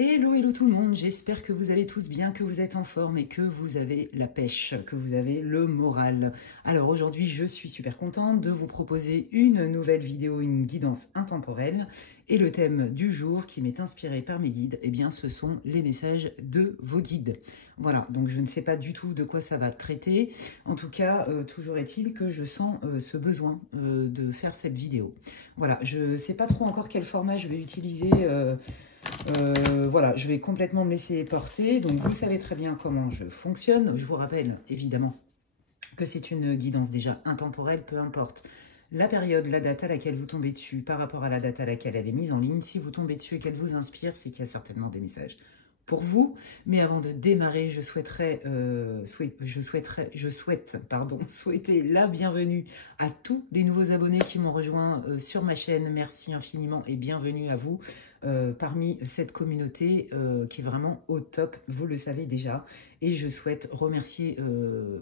Hello, hello tout le monde, j'espère que vous allez tous bien, que vous êtes en forme et que vous avez la pêche, que vous avez le moral. Alors aujourd'hui, je suis super contente de vous proposer une nouvelle vidéo, une guidance intemporelle. Et le thème du jour qui m'est inspiré par mes guides, eh bien ce sont les messages de vos guides. Voilà, donc je ne sais pas du tout de quoi ça va traiter. En tout cas, toujours est-il que je sens ce besoin de faire cette vidéo. Voilà, je ne sais pas trop encore quel format je vais utiliser. Voilà, je vais complètement me laisser porter. Donc, vous savez très bien comment je fonctionne. Je vous rappelle, évidemment, que c'est une guidance déjà intemporelle, peu importe la période, la date à laquelle vous tombez dessus par rapport à la date à laquelle elle est mise en ligne. Si vous tombez dessus et qu'elle vous inspire, c'est qu'il y a certainement des messages pour vous. Mais avant de démarrer, je souhaite souhaiter la bienvenue à tous les nouveaux abonnés qui m'ont rejoint sur ma chaîne. Merci infiniment et bienvenue à vous parmi cette communauté qui est vraiment au top, vous le savez déjà. Et je souhaite remercier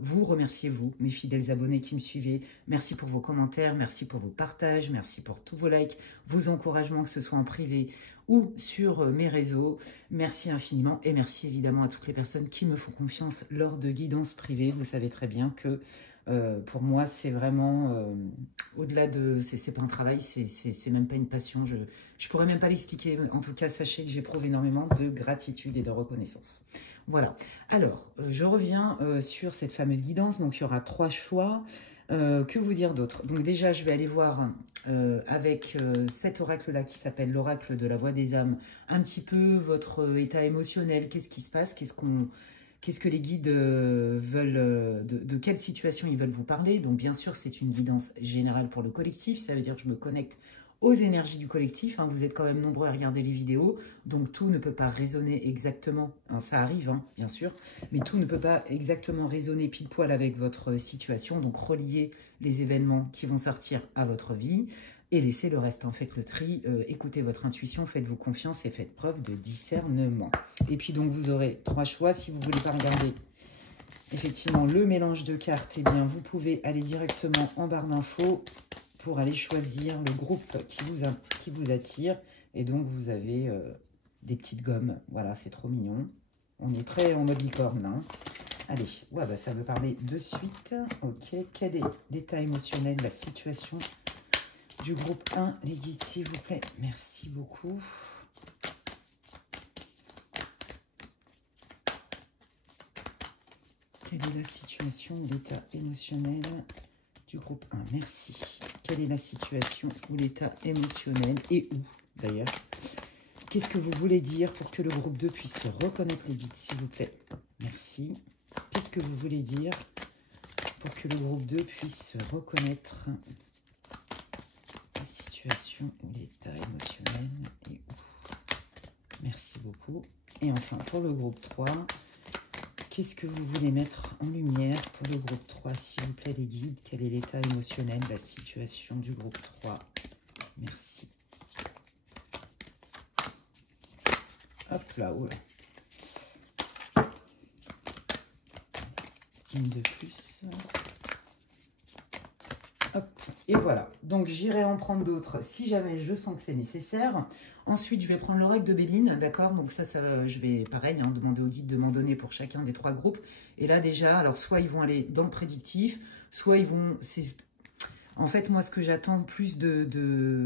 vous, mes fidèles abonnés qui me suivez. Merci pour vos commentaires, merci pour vos partages, merci pour tous vos likes, vos encouragements, que ce soit en privé ou sur mes réseaux. Merci infiniment et merci évidemment à toutes les personnes qui me font confiance lors de guidances privées. Vous savez très bien que pour moi, c'est vraiment au-delà de... C'est pas un travail, c'est même pas une passion. Je pourrais même pas l'expliquer. En tout cas, sachez que j'éprouve énormément de gratitude et de reconnaissance. Voilà. Alors, je reviens sur cette fameuse guidance. Donc, il y aura 3 choix. Que vous dire d'autre? Donc déjà, je vais aller voir avec cet oracle-là qui s'appelle l'oracle de la voix des âmes, un petit peu votre état émotionnel, qu'est-ce qui se passe, qu'est-ce que les guides veulent, de quelle situation ils veulent vous parler. Donc bien sûr, c'est une guidance générale pour le collectif, ça veut dire que je me connecte aux énergies du collectif, hein. Vous êtes quand même nombreux à regarder les vidéos, donc tout ne peut pas résonner exactement, hein, ça arrive, hein, bien sûr, mais tout ne peut pas exactement résonner pile poil avec votre situation, donc reliez les événements qui vont sortir à votre vie, et laissez le reste, hein. Faites le tri, écoutez votre intuition, faites-vous confiance et faites preuve de discernement. Et puis donc vous aurez 3 choix, si vous ne voulez pas regarder effectivement le mélange de cartes, eh bien vous pouvez aller directement en barre d'infos pour aller choisir le groupe qui vous attire. Et donc, vous avez des petites gommes. Voilà, c'est trop mignon. On est très en mode licorne, hein. Allez, ouais, bah, ça veut parler de suite. Ok, quel est l'état émotionnel, la situation du groupe 1? Les guides, s'il vous plaît. Merci beaucoup. Quelle est la situation, l'état émotionnel du groupe 1? Merci. Quelle est la situation ou l'état émotionnel et où d'ailleurs? Qu'est-ce que vous voulez dire pour que le groupe 2 puisse reconnaître les guides, s'il vous plaît? Merci. Qu'est-ce que vous voulez dire pour que le groupe 2 puisse reconnaître la situation ou l'état émotionnel et où? Merci beaucoup. Et enfin, pour le groupe 3, qu'est-ce que vous voulez mettre en lumière pour le groupe 3, s'il vous plaît, les guides? Quel est l'état émotionnel, la situation du groupe 3? Merci. Hop là, oh là. Une de plus. Hop, et voilà. Donc, j'irai en prendre d'autres si jamais je sens que c'est nécessaire. Ensuite, je vais prendre l'oracle de Béline, d'accord? Donc ça, je vais, pareil, hein, demander au guide de m'en donner pour chacun des 3 groupes. Et là, déjà, alors, soit ils vont aller dans le prédictif, soit ils vont... En fait, moi, ce que j'attends plus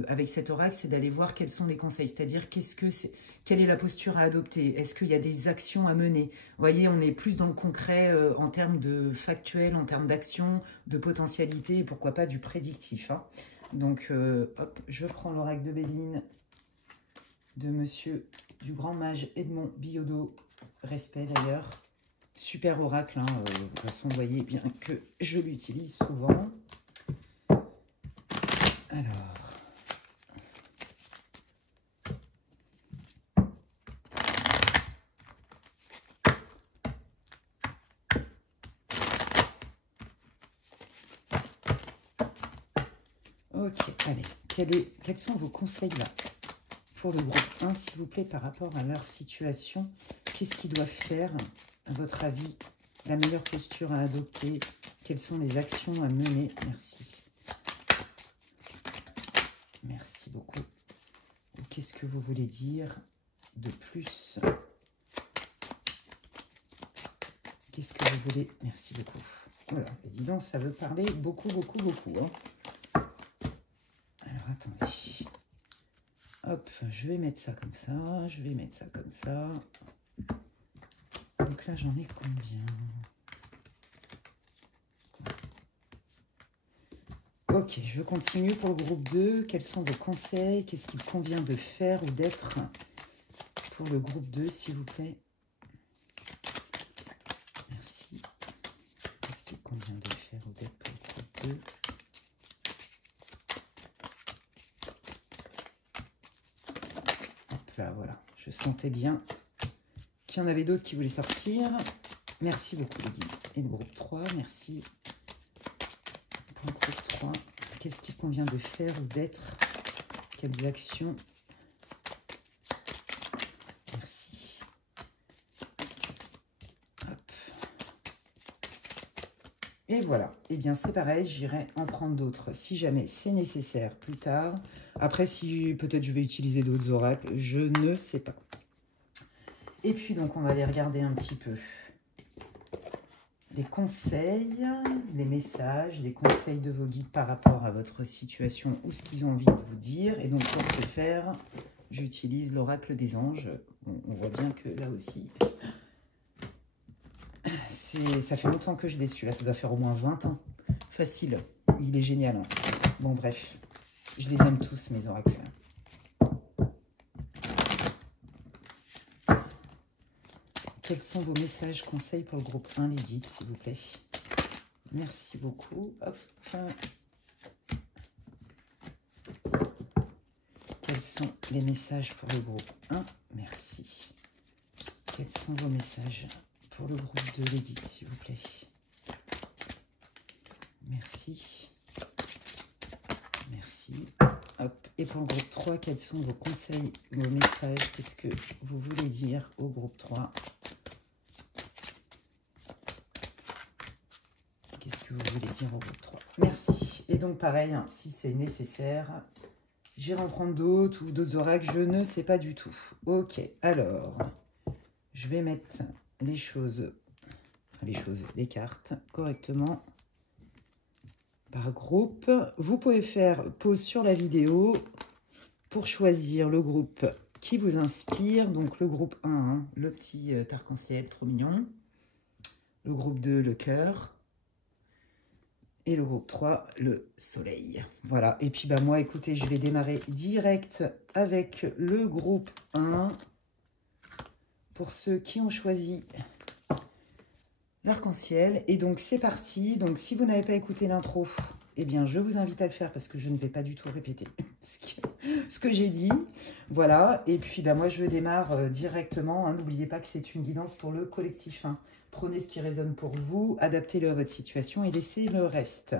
avec cet oracle, c'est d'aller voir quels sont les conseils. C'est-à-dire, quelle est la posture à adopter? Est-ce qu'il y a des actions à mener? Vous voyez, on est plus dans le concret en termes de factuel, en termes d'action, de potentialité, et pourquoi pas du prédictif, hein. Donc, hop, je prends l'oracle de Béline de monsieur du grand mage Edmond Billaudot. Respect d'ailleurs. Super oracle, hein. De toute façon, vous voyez bien que je l'utilise souvent. Alors, ok, allez, quels sont vos conseils là pour le groupe 1, s'il vous plaît, par rapport à leur situation? Qu'est-ce qu'ils doivent faire, à votre avis? La meilleure posture à adopter? Quelles sont les actions à mener? Merci. Merci beaucoup. Qu'est-ce que vous voulez dire de plus? Qu'est-ce que vous voulez? Merci beaucoup. Voilà, et dis donc, ça veut parler beaucoup, beaucoup, beaucoup. Hein. Alors, attendez. Hop, je vais mettre ça comme ça. Je vais mettre ça comme ça. Donc là, j'en ai combien? Ok, je continue pour le groupe 2. Quels sont vos conseils? Qu'est-ce qu'il convient de faire ou d'être pour le groupe 2, s'il vous plaît? Merci. Qu'est-ce qu'il convient de faire ou d'être pour le groupe 2? Hop là, voilà. Je sentais bien qu'il y en avait d'autres qui voulaient sortir. Merci beaucoup, les guides. Et le groupe 3, merci. Pour le groupe 3, qu'est-ce qu'il convient de faire ou d'être? Quelles actions? Merci. Hop. Et voilà. Et bien, c'est pareil, j'irai en prendre d'autres si jamais c'est nécessaire plus tard. Après, si peut-être je vais utiliser d'autres oracles, je ne sais pas. Et puis, donc, on va aller regarder un petit peu les conseils, les messages, les conseils de vos guides par rapport à votre situation ou ce qu'ils ont envie de vous dire. Et donc, pour ce faire, j'utilise l'oracle des anges. On voit bien que là aussi, ça fait longtemps que je l'ai su. Là, ça doit faire au moins 20 ans. Facile. Il est génial. Hein. Bon, bref. Je les aime tous, mes oracles. Quels sont vos messages, conseils pour le groupe 1, les guides, s'il vous plaît? Merci beaucoup. Hop. Quels sont les messages pour le groupe 1? Merci. Quels sont vos messages pour le groupe 2, les guides, s'il vous plaît? Merci. Merci. Hop. Et pour le groupe 3, quels sont vos conseils, vos messages? Qu'est-ce que vous voulez dire au groupe 3? Qu'est-ce que vous voulez dire au groupe 3? Merci. Et donc, pareil, hein, si c'est nécessaire, j'irai en prendre d'autres ou d'autres oracles, je ne sais pas du tout. Ok, alors, je vais mettre les cartes correctement par groupe. Vous pouvez faire pause sur la vidéo pour choisir le groupe qui vous inspire. Donc, le groupe 1, hein, le petit arc-en-ciel, trop mignon. Le groupe 2, le cœur. Et le groupe 3, le soleil. Voilà. Et puis, bah, moi, écoutez, je vais démarrer direct avec le groupe 1. Pour ceux qui ont choisi l'arc-en-ciel. Et donc, c'est parti. Donc, si vous n'avez pas écouté l'intro, eh bien, je vous invite à le faire parce que je ne vais pas du tout répéter ce que j'ai dit. Voilà. Et puis, bah, moi, je démarre directement. Hein. N'oubliez pas que c'est une guidance pour le collectif. Hein. Prenez ce qui résonne pour vous, adaptez-le à votre situation et laissez le reste.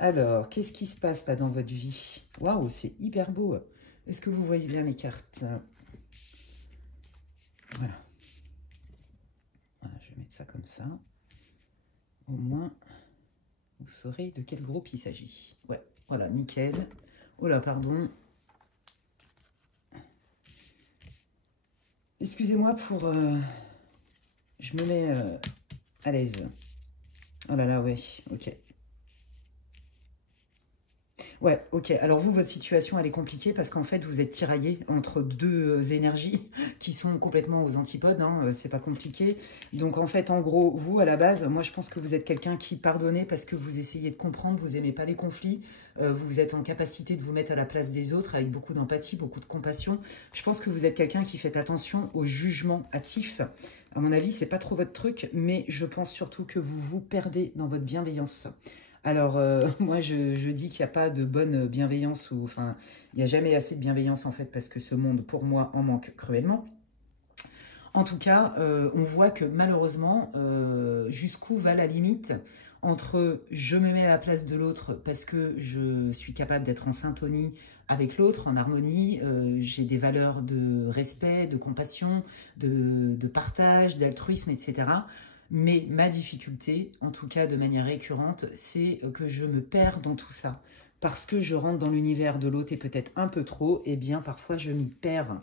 Alors, qu'est-ce qui se passe là dans votre vie? Waouh, c'est hyper beau. Est-ce que vous voyez bien les cartes? Voilà. Voilà, je vais mettre ça comme ça. Au moins, vous saurez de quel groupe il s'agit. Ouais, voilà, nickel. Oh là, pardon. Excusez-moi pour... je me mets à l'aise. Oh là là, ouais, ok. Ouais, ok. Alors vous, votre situation, elle est compliquée parce qu'en fait, vous êtes tiraillé entre deux énergies qui sont complètement aux antipodes. Hein, c'est pas compliqué. Donc en fait, en gros, vous, à la base, moi, je pense que vous êtes quelqu'un qui pardonnez parce que vous essayez de comprendre, vous aimez pas les conflits. Vous êtes en capacité de vous mettre à la place des autres avec beaucoup d'empathie, beaucoup de compassion. Je pense que vous êtes quelqu'un qui fait attention au jugement hâtif. À mon avis, c'est pas trop votre truc, mais je pense surtout que vous vous perdez dans votre bienveillance. Alors, moi, je dis qu'il n'y a pas de bonne bienveillance, ou enfin, il n'y a jamais assez de bienveillance, en fait, parce que ce monde, pour moi, en manque cruellement. En tout cas, on voit que, malheureusement, jusqu'où va la limite entre je me mets à la place de l'autre parce que je suis capable d'être en syntonie avec l'autre, en harmonie, j'ai des valeurs de respect, de compassion, de partage, d'altruisme, etc., mais ma difficulté, en tout cas de manière récurrente, c'est que je me perds dans tout ça. parce que je rentre dans l'univers de l'autre et peut-être un peu trop, eh bien parfois je m'y perds.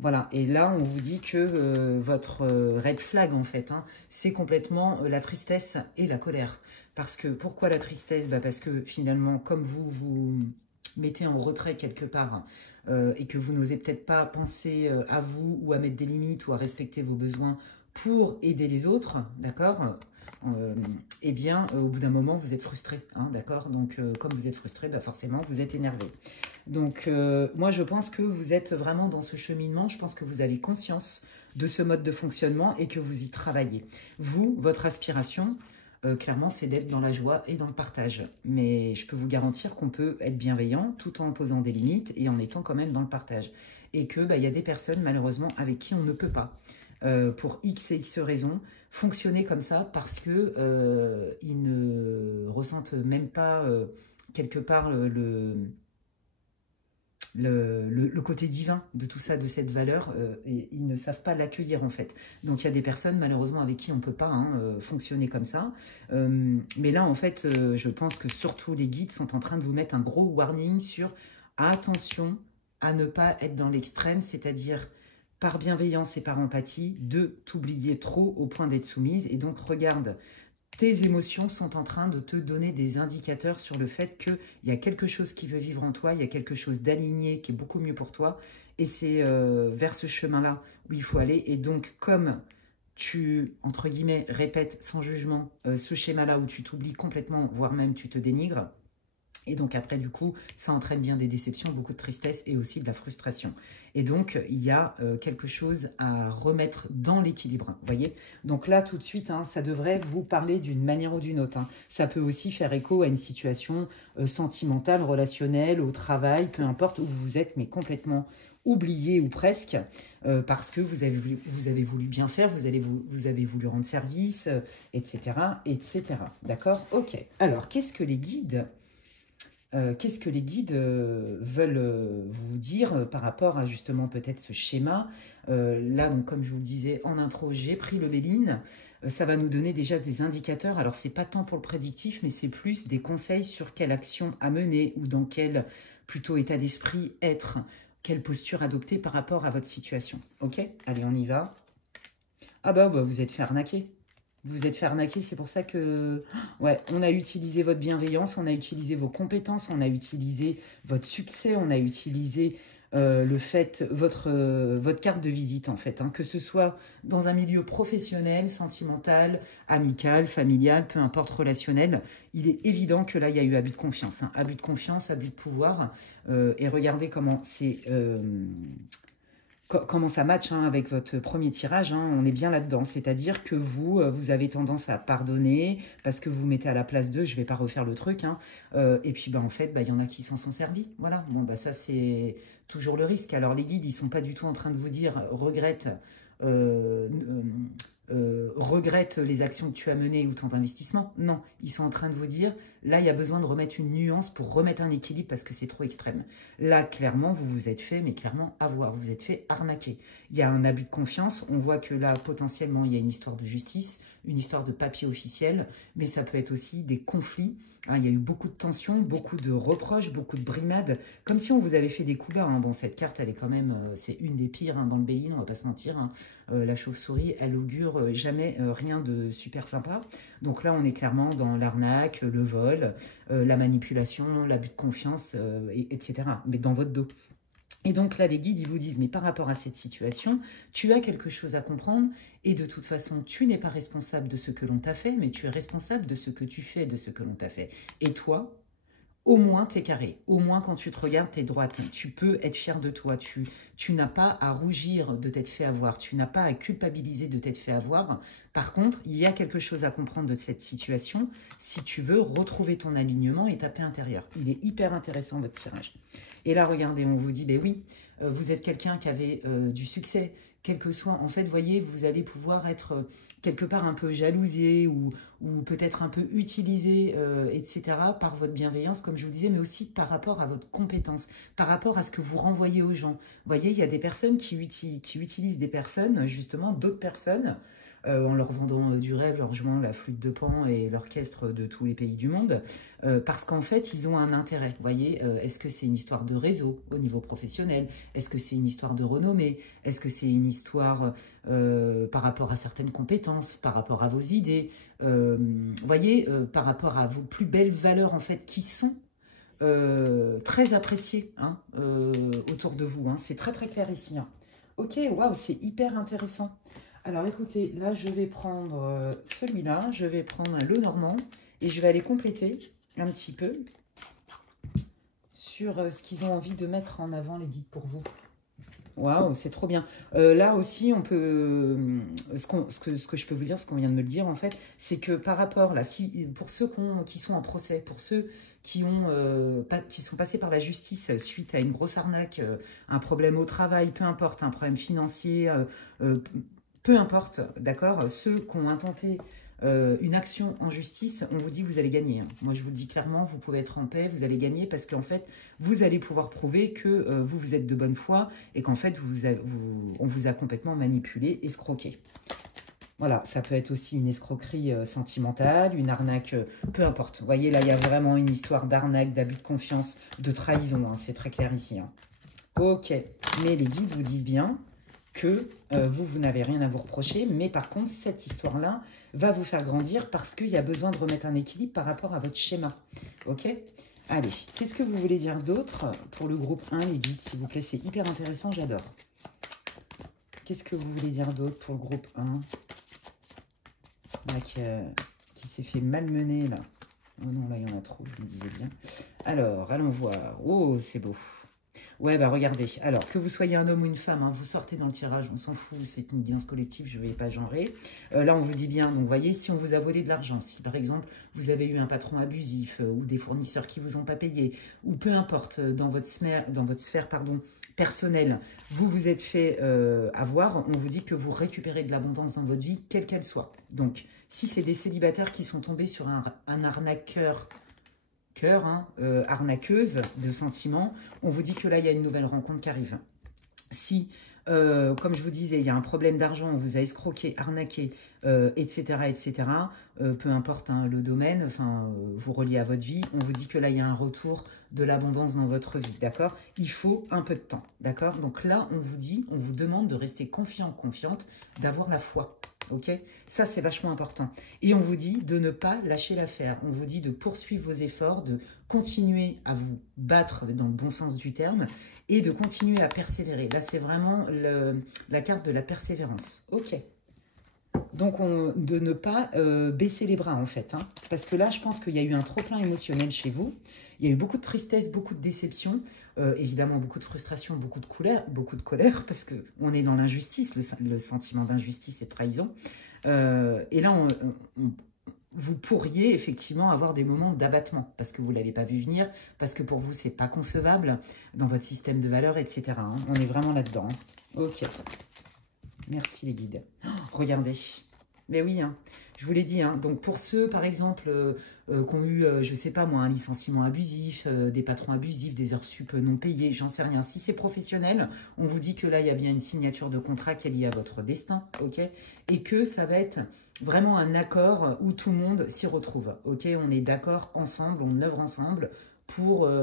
Voilà, et là on vous dit que votre red flag en fait, hein, c'est complètement la tristesse et la colère. Parce que, pourquoi la tristesse? Parce que finalement, comme vous vous mettez en retrait quelque part, et que vous n'osez peut-être pas penser à vous ou à mettre des limites ou à respecter vos besoins pour aider les autres, d'accord? Eh bien, au bout d'un moment, vous êtes frustré, hein, d'accord? Donc, comme vous êtes frustré, forcément, vous êtes énervé. Donc, moi, je pense que vous êtes vraiment dans ce cheminement. Je pense que vous avez conscience de ce mode de fonctionnement et que vous y travaillez. Vous, votre aspiration, clairement, c'est d'être dans la joie et dans le partage. Mais je peux vous garantir qu'on peut être bienveillant tout en posant des limites et en étant quand même dans le partage. Et que y a des personnes, malheureusement, avec qui on ne peut pas, pour X et X raisons, fonctionner comme ça parce que ils ne ressentent même pas quelque part le côté divin de tout ça, de cette valeur, et ils ne savent pas l'accueillir en fait. Donc il y a des personnes malheureusement avec qui on ne peut pas fonctionner comme ça. Mais là en fait, je pense que surtout les guides sont en train de vous mettre un gros warning sur attention à ne pas être dans l'extrême, c'est-à-dire par bienveillance et par empathie, de t'oublier trop au point d'être soumise. Et donc regarde, tes émotions sont en train de te donner des indicateurs sur le fait qu'il y a quelque chose qui veut vivre en toi, il y a quelque chose d'aligné qui est beaucoup mieux pour toi. Et c'est vers ce chemin-là où il faut aller. Et donc, comme tu, entre guillemets, répètes sans jugement ce schéma-là où tu t'oublies complètement, voire même tu te dénigres, et donc après, du coup, ça entraîne bien des déceptions, beaucoup de tristesse et aussi de la frustration. Et donc, il y a quelque chose à remettre dans l'équilibre, vous voyez. Donc là, tout de suite, hein, ça devrait vous parler d'une manière ou d'une autre. Hein. Ça peut aussi faire écho à une situation sentimentale, relationnelle, au travail, peu importe, où vous êtes, mais complètement oublié ou presque, parce que vous avez voulu bien faire, vous avez voulu rendre service, etc., etc. D'accord? Ok. Alors, qu'est-ce que les guides veulent vous dire par rapport à justement peut-être ce schéma? Là, donc, comme je vous le disais en intro, j'ai pris le Béline. Ça va nous donner déjà des indicateurs. Alors, c'est pas tant pour le prédictif, mais c'est plus des conseils sur quelle action à mener ou dans quel plutôt état d'esprit être, quelle posture adopter par rapport à votre situation. Ok? Allez, on y va. Ah bah vous êtes fait arnaquer. Vous vous êtes fait arnaquer, c'est pour ça que... Ouais, on a utilisé votre bienveillance, on a utilisé vos compétences, on a utilisé votre succès, on a utilisé le fait, votre carte de visite en fait. Hein, que ce soit dans un milieu professionnel, sentimental, amical, familial, peu importe, relationnel, il est évident que là, il y a eu abus de confiance. Hein, abus de confiance, abus de pouvoir. Et regardez comment c'est... comment ça match hein, avec votre premier tirage, hein, on est bien là-dedans. C'est-à-dire que vous avez tendance à pardonner parce que vous vous mettez à la place d'eux. Je ne vais pas refaire le truc. Hein, et puis, en fait, il y en a qui s'en sont servis. Voilà. Bon, ça, c'est toujours le risque. Alors, les guides, ils ne sont pas du tout en train de vous dire regrette. Regrette les actions que tu as menées ou ton investissement. Non, ils sont en train de vous dire, là, il y a besoin de remettre une nuance pour remettre un équilibre parce que c'est trop extrême. Là, clairement, vous vous êtes fait, mais clairement, avoir, vous vous êtes fait arnaquer. Il y a un abus de confiance. On voit que là, potentiellement, il y a une histoire de justice, une histoire de papier officiel, mais ça peut être aussi des conflits. Hein, il y a eu beaucoup de tensions, beaucoup de reproches, beaucoup de brimades, comme si on vous avait fait des coups bas. Hein. Bon, cette carte, elle est quand même, c'est une des pires hein, dans le Béline, on va pas se mentir. Hein. La chauve-souris, elle augure jamais rien de super sympa. Donc là, on est clairement dans l'arnaque, le vol, la manipulation, l'abus de confiance, etc. Mais dans votre dos. Et donc là, les guides, ils vous disent, mais par rapport à cette situation, tu as quelque chose à comprendre et de toute façon, tu n'es pas responsable de ce que l'on t'a fait, mais tu es responsable de ce que tu fais de ce que l'on t'a fait. Et toi, au moins, tu es carré. Au moins, quand tu te regardes, tu es droite. Tu peux être fier de toi. Tu n'as pas à rougir de t'être fait avoir. Tu n'as pas à culpabiliser de t'être fait avoir. Par contre, il y a quelque chose à comprendre de cette situation si tu veux retrouver ton alignement et ta paix intérieure. Il est hyper intéressant, votre tirage. Et là, regardez, on vous dit, ben oui, vous êtes quelqu'un qui avait du succès, quel que soit, en fait, vous voyez, vous allez pouvoir être quelque part un peu jalousé ou peut-être un peu utilisé, etc., par votre bienveillance, comme je vous disais, mais aussi par rapport à votre compétence, par rapport à ce que vous renvoyez aux gens. Vous voyez, il y a des personnes qui utilisent des personnes, justement, d'autres personnes, en leur vendant du rêve, leur jouant la flûte de Pan et l'orchestre de tous les pays du monde, parce qu'en fait, ils ont un intérêt. Vous voyez, est-ce que c'est une histoire de réseau au niveau professionnel? Est-ce que c'est une histoire de renommée? Est-ce que c'est une histoire par rapport à certaines compétences, par rapport à vos idées, vous voyez, par rapport à vos plus belles valeurs, en fait, qui sont très appréciées hein, autour de vous. Hein. C'est très, très clair ici. Hein. Ok, waouh, c'est hyper intéressant. Alors, écoutez, là, je vais prendre celui-là, je vais prendre le normand et je vais aller compléter un petit peu sur ce qu'ils ont envie de mettre en avant, les guides, pour vous. Waouh, c'est trop bien. Là aussi, on peut, ce que je peux vous dire, ce qu'on vient de me le dire, en fait, c'est que par rapport, là, pour ceux qui sont en procès, pour ceux qui sont passés par la justice suite à une grosse arnaque, un problème au travail, peu importe, un problème financier, peu importe, d'accord, ceux qui ont intenté une action en justice, on vous dit que vous allez gagner. Hein. Moi, je vous le dis clairement, vous pouvez être en paix, vous allez gagner parce qu'en fait, vous allez pouvoir prouver que vous êtes de bonne foi et qu'en fait, on vous a complètement manipulé, escroqué. Voilà, ça peut être aussi une escroquerie sentimentale, une arnaque, peu importe. Vous voyez, là, il y a vraiment une histoire d'arnaque, d'abus de confiance, de trahison. Hein, c'est très clair ici. Hein. Ok, mais les guides vous disent bien que vous n'avez rien à vous reprocher, mais par contre, cette histoire-là va vous faire grandir parce qu'il y a besoin de remettre un équilibre par rapport à votre schéma. Ok? Allez, qu'est-ce que vous voulez dire d'autre pour le groupe 1, les guides, s'il vous plaît? C'est hyper intéressant, j'adore. Qu'est-ce que vous voulez dire d'autre pour le groupe 1 là, qui s'est fait malmener, là. Oh non, là, il y en a trop, je me disais bien. Alors, allons voir. Oh, c'est beau. Ouais, bah regardez, alors que vous soyez un homme ou une femme, hein, vous sortez dans le tirage, on s'en fout, c'est une guidance collective, je ne vais pas genrer. Là, on vous dit bien, donc vous voyez, si on vous a volé de l'argent, si par exemple, vous avez eu un patron abusif ou des fournisseurs qui ne vous ont pas payé, ou peu importe, dans votre sphère personnelle, vous vous êtes fait avoir, on vous dit que vous récupérez de l'abondance dans votre vie, quelle qu'elle soit. Donc, si c'est des célibataires qui sont tombés sur un arnaqueur, hein, arnaqueuse de sentiments, on vous dit que là, il y a une nouvelle rencontre qui arrive. Si, comme je vous disais, il y a un problème d'argent, on vous a escroqué, arnaqué, etc., etc., peu importe hein, le domaine, enfin, vous reliez à votre vie, on vous dit que là, il y a un retour de l'abondance dans votre vie, d'accord? Il faut un peu de temps, d'accord? Donc là, on vous demande de rester confiant, confiante, d'avoir la foi. Ok, ça c'est vachement important. Et on vous dit de ne pas lâcher l'affaire. On vous dit de poursuivre vos efforts, de continuer à vous battre dans le bon sens du terme et de continuer à persévérer. Là, c'est vraiment la carte de la persévérance. Ok. Donc, de ne pas baisser les bras, en fait. Hein, parce que là, je pense qu'il y a eu un trop-plein émotionnel chez vous. Il y a eu beaucoup de tristesse, beaucoup de déception, évidemment beaucoup de frustration, beaucoup de colère, parce qu'on est dans l'injustice, le sentiment d'injustice et de trahison. Et là, vous pourriez effectivement avoir des moments d'abattement, parce que vous ne l'avez pas vu venir, parce que pour vous, ce n'est pas concevable dans votre système de valeurs, etc. Hein. On est vraiment là-dedans. Hein. Ok. Merci les guides. Oh, regardez. Mais oui, hein, je vous l'ai dit. Hein, donc pour ceux, par exemple, qui ont eu, je ne sais pas moi, un licenciement abusif, des patrons abusifs, des heures sup non payées, j'en sais rien. Si c'est professionnel, on vous dit que là, il y a bien une signature de contrat qui est liée à votre destin, ok? Et que ça va être vraiment un accord où tout le monde s'y retrouve, ok? On est d'accord ensemble, on œuvre ensemble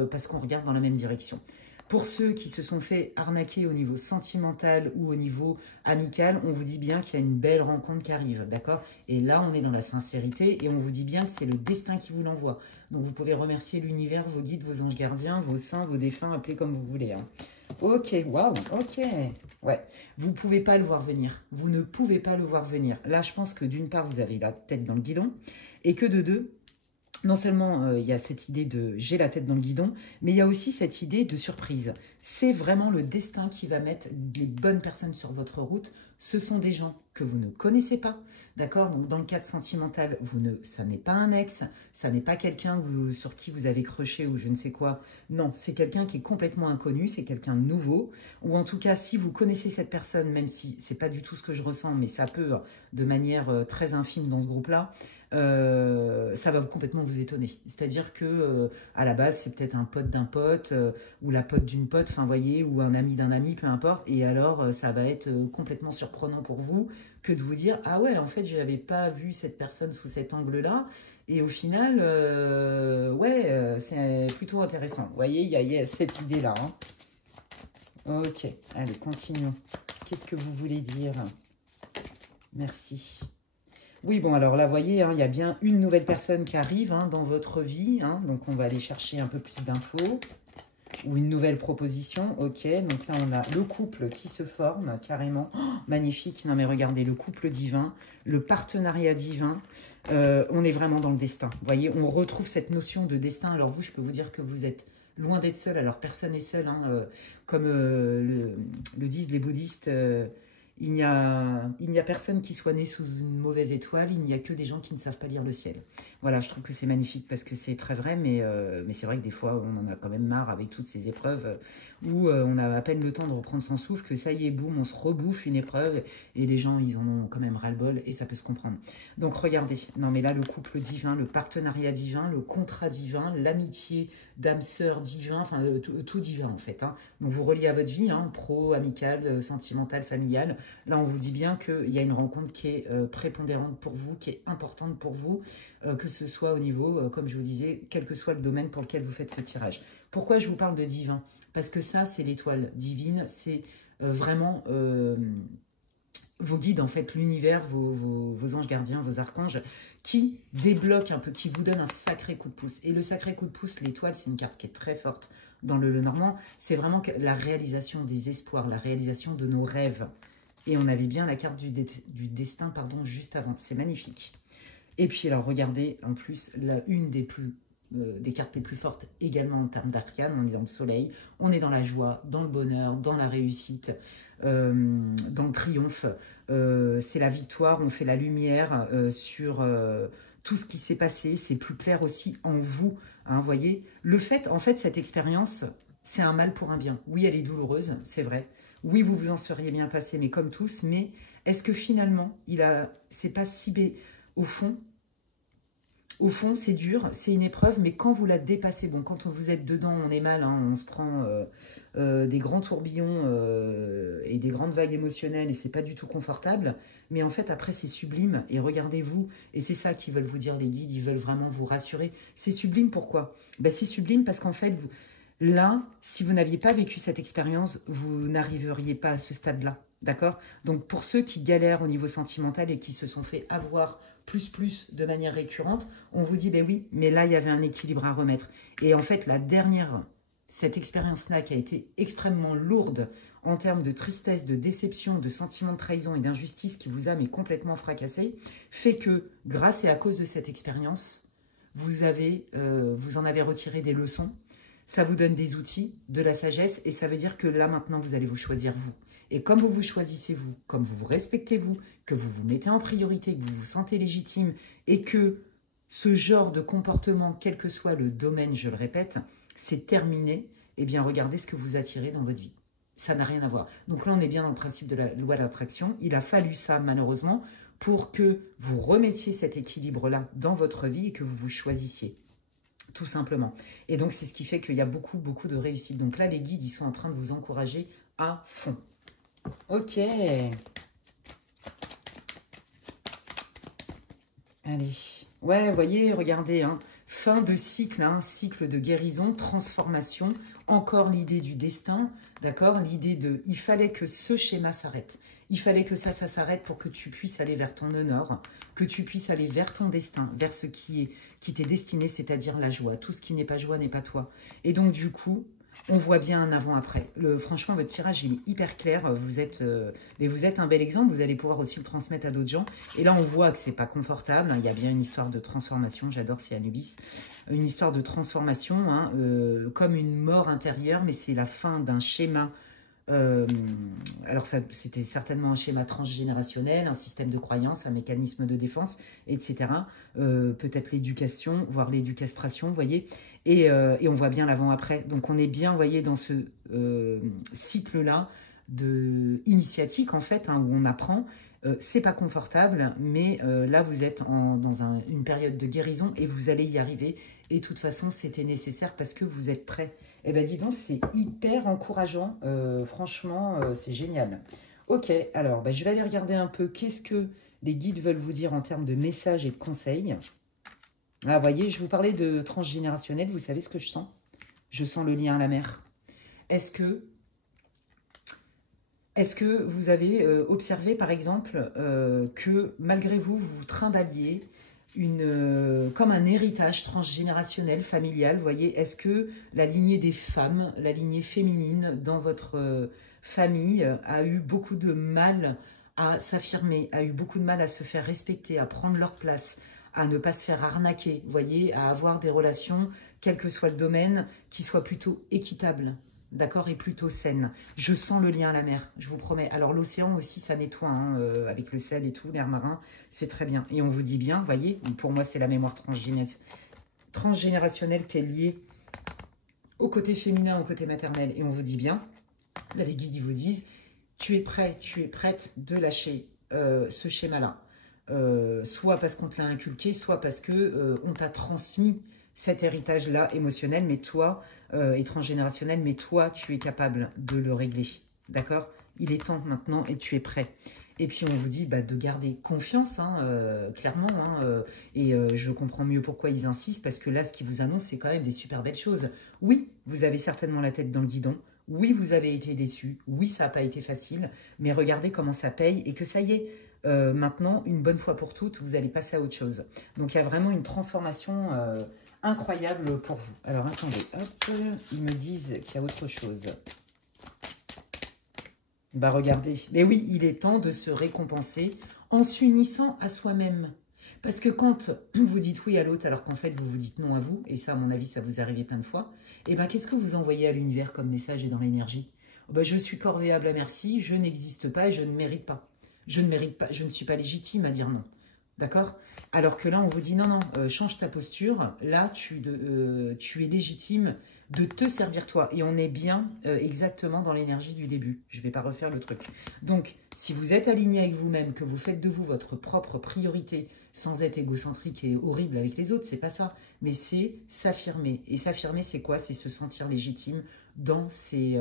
parce qu'on regarde dans la même direction. Pour ceux qui se sont fait arnaquer au niveau sentimental ou au niveau amical, on vous dit bien qu'il y a une belle rencontre qui arrive, d'accord? Et là, on est dans la sincérité et on vous dit bien que c'est le destin qui vous l'envoie. Donc, vous pouvez remercier l'univers, vos guides, vos anges gardiens, vos saints, vos défunts, appelez comme vous voulez. Hein. Ok, waouh, ok. Ouais, vous ne pouvez pas le voir venir. Vous ne pouvez pas le voir venir. Là, je pense que d'une part, vous avez la tête dans le guidon et que de deux, non seulement il y a cette idée de « j'ai la tête dans le guidon », mais il y a aussi cette idée de surprise. c'est vraiment le destin qui va mettre les bonnes personnes sur votre route. Ce sont des gens que vous ne connaissez pas, d'accord? Donc, dans le cadre sentimental, ça n'est pas un ex, ça n'est pas quelqu'un sur qui vous avez crushé ou je ne sais quoi. Non, c'est quelqu'un qui est complètement inconnu, c'est quelqu'un de nouveau. Ou en tout cas, si vous connaissez cette personne, même si c'est pas du tout ce que je ressens, mais ça peut, de manière très infime dans ce groupe-là, ça va complètement vous étonner. C'est-à-dire que à la base, c'est peut-être un pote d'un pote ou la pote d'une pote, enfin, voyez, ou un ami d'un ami, peu importe. Et alors, ça va être complètement surprenant pour vous que de vous dire, ah ouais, en fait, je n'avais pas vu cette personne sous cet angle-là. Et au final, ouais, c'est plutôt intéressant. Vous voyez, il y a cette idée-là. Hein. Ok, allez, continuons. Qu'est-ce que vous voulez dire? Merci. Oui, bon, alors là, vous voyez, hein, il y a bien une nouvelle personne qui arrive dans votre vie. Donc, on va aller chercher un peu plus d'infos. Ou une nouvelle proposition. Ok, donc là, on a le couple qui se forme carrément. Oh, magnifique. Non, mais regardez, le couple divin, le partenariat divin. On est vraiment dans le destin. Vous voyez, on retrouve cette notion de destin. Alors vous, je peux vous dire que vous êtes loin d'être seul. Alors, personne n'est seul. Comme le disent les bouddhistes... il n'y a personne qui soit né sous une mauvaise étoile, il n'y a que des gens qui ne savent pas lire le ciel. Voilà, je trouve que c'est magnifique parce que c'est très vrai, mais c'est vrai que des fois, on en a quand même marre avec toutes ces épreuves où on a à peine le temps de reprendre son souffle, que ça y est, boum, on se rebouffe une épreuve et les gens, ils en ont quand même ras-le-bol et ça peut se comprendre. Donc, regardez, non mais là, le couple divin, le partenariat divin, le contrat divin, l'amitié d'âme sœur divin, enfin, tout divin en fait. Donc, vous reliez à votre vie, pro, amicale, sentimentale, familiale. Là, on vous dit bien qu'il y a une rencontre qui est prépondérante pour vous, qui est importante pour vous, que ce soit au niveau, comme je vous disais, quel que soit le domaine pour lequel vous faites ce tirage. Pourquoi je vous parle de divin? Parce que ça, c'est l'étoile divine, c'est vraiment vos guides, en fait, l'univers, vos anges gardiens, vos archanges, qui débloquent un peu, qui vous donnent un sacré coup de pouce. Et le sacré coup de pouce, l'étoile, c'est une carte qui est très forte dans le Lenormand. C'est vraiment la réalisation des espoirs, la réalisation de nos rêves. Et on avait bien la carte du destin, pardon, juste avant. C'est magnifique. Et puis, alors, regardez, en plus, une des cartes les plus fortes également en termes d'arcane. On est dans le soleil, on est dans la joie, dans le bonheur, dans la réussite, dans le triomphe. C'est la victoire, on fait la lumière sur tout ce qui s'est passé. C'est plus clair aussi en vous. Vous voyez, le fait, en fait, cette expérience, c'est un mal pour un bien. Oui, elle est douloureuse, c'est vrai. Oui, vous vous en seriez bien passé, mais comme tous. Mais est-ce que finalement, c'est pas si bête au fond, c'est dur, c'est une épreuve, mais quand vous la dépassez, bon, quand vous êtes dedans, on est mal, on se prend des grands tourbillons et des grandes vagues émotionnelles et c'est pas du tout confortable. Mais en fait, après, c'est sublime et regardez-vous. Et c'est ça qu'ils veulent vous dire, les guides, ils veulent vraiment vous rassurer. C'est sublime, pourquoi? Ben, c'est sublime parce qu'en fait, là, si vous n'aviez pas vécu cette expérience, vous n'arriveriez pas à ce stade-là. D'accord? Donc, pour ceux qui galèrent au niveau sentimental et qui se sont fait avoir plus de manière récurrente, on vous dit, ben oui, mais là, il y avait un équilibre à remettre. Et en fait, cette expérience-là qui a été extrêmement lourde en termes de tristesse, de déception, de sentiment de trahison et d'injustice qui vous a mais complètement fracassé, fait que, grâce et à cause de cette expérience, vous en avez retiré des leçons. Ça vous donne des outils, de la sagesse, et ça veut dire que là, maintenant, vous allez vous choisir vous. Et comme vous vous choisissez vous, comme vous vous respectez vous, que vous vous mettez en priorité, que vous vous sentez légitime, et que ce genre de comportement, quel que soit le domaine, je le répète, c'est terminé, eh bien, regardez ce que vous attirez dans votre vie. Ça n'a rien à voir. Donc là, on est bien dans le principe de la loi d'attraction. Il a fallu ça, malheureusement, pour que vous remettiez cet équilibre-là dans votre vie et que vous vous choisissiez. Tout simplement. Et donc, c'est ce qui fait qu'il y a beaucoup de réussite. Donc là, les guides, ils sont en train de vous encourager à fond. Ok. Allez. Ouais, vous voyez, regardez, fin de cycle, cycle de guérison, transformation, encore l'idée du destin, d'accord? L'idée de, il fallait que ce schéma s'arrête. Il fallait que ça s'arrête pour que tu puisses aller vers ton honneur, que tu puisses aller vers ton destin, vers ce qui t'est destiné, c'est-à-dire la joie. Tout ce qui n'est pas joie n'est pas toi. Et donc, du coup, On voit bien un avant-après. Franchement, votre tirage, il est hyper clair. Mais vous êtes un bel exemple. Vous allez pouvoir aussi le transmettre à d'autres gens. Et là, on voit que c'est pas confortable. Il y a bien une histoire de transformation. J'adore, c'est Anubis. Une histoire de transformation, hein, comme une mort intérieure, mais c'est la fin d'un schéma. Alors, c'était certainement un schéma transgénérationnel, un système de croyance, un mécanisme de défense, etc. Peut-être l'éducation, voire l'éducastration, vous voyez. Et on voit bien l'avant-après. Donc, on est bien, vous voyez, dans ce cycle-là initiatique, en fait, hein, où on apprend. C'est pas confortable, mais là, vous êtes dans une période de guérison et vous allez y arriver. Et de toute façon, c'était nécessaire parce que vous êtes prêts. Eh bien, dis donc, c'est hyper encourageant. Franchement, c'est génial. Ok, alors, je vais aller regarder un peu qu'est-ce que les guides veulent vous dire en termes de messages et de conseils. Ah, vous voyez, je vous parlais de transgénérationnel. Vous savez ce que je sens? Je sens le lien à la mer. Est-ce que vous avez observé, par exemple, que malgré vous, vous vous trimballiez comme un héritage transgénérationnel, familial, vous voyez? Est-ce que la lignée des femmes, la lignée féminine dans votre famille a eu beaucoup de mal à s'affirmer, a eu beaucoup de mal à se faire respecter, à prendre leur place, à ne pas se faire arnaquer, vous voyez, à avoir des relations, quel que soit le domaine, qui soient plutôt équitables? D'accord, et plutôt saine. Je sens le lien à la mer, je vous promets. Alors l'océan aussi, ça nettoie, hein, avec le sel et tout, l'air marin, c'est très bien. Et on vous dit bien, vous voyez, pour moi c'est la mémoire transgénérationnelle qui est liée au côté féminin, au côté maternel. Et on vous dit bien, là les guides ils vous disent, tu es prêt, tu es prête de lâcher ce schéma-là. Soit parce qu'on te l'a inculqué, soit parce que on t'a transmis cet héritage-là émotionnel, mais toi, et transgénérationnel, mais toi, tu es capable de le régler. D'accord? Il est temps maintenant et tu es prêt. Et puis, on vous dit de garder confiance, hein, clairement. Hein, je comprends mieux pourquoi ils insistent, parce que là, ce qu'ils vous annoncent, c'est quand même des super belles choses. Oui, vous avez certainement la tête dans le guidon. Oui, vous avez été déçus. Oui, ça n'a pas été facile. Mais regardez comment ça paye et que ça y est. Maintenant, une bonne fois pour toutes, vous allez passer à autre chose. Donc, il y a vraiment une transformation incroyable pour vous. Alors, attendez, hop, ils me disent qu'il y a autre chose. Regardez. Mais oui, il est temps de se récompenser en s'unissant à soi-même. Parce que quand vous dites oui à l'autre, alors qu'en fait, vous vous dites non à vous, et ça, à mon avis, ça vous est arrivé plein de fois, qu'est-ce que vous envoyez à l'univers comme message et dans l'énergie? Je suis corvéable à merci, je n'existe pas et je ne mérite pas. Je ne mérite pas, je ne suis pas légitime à dire non. D'accord? Alors que là, on vous dit non, non, change ta posture. Là, tu es légitime de te servir toi. Et on est bien exactement dans l'énergie du début. Je ne vais pas refaire le truc. Donc, si vous êtes aligné avec vous-même, que vous faites de vous votre propre priorité, sans être égocentrique et horrible avec les autres, c'est pas ça. Mais c'est s'affirmer. Et s'affirmer, c'est quoi? C'est se sentir légitime dans ses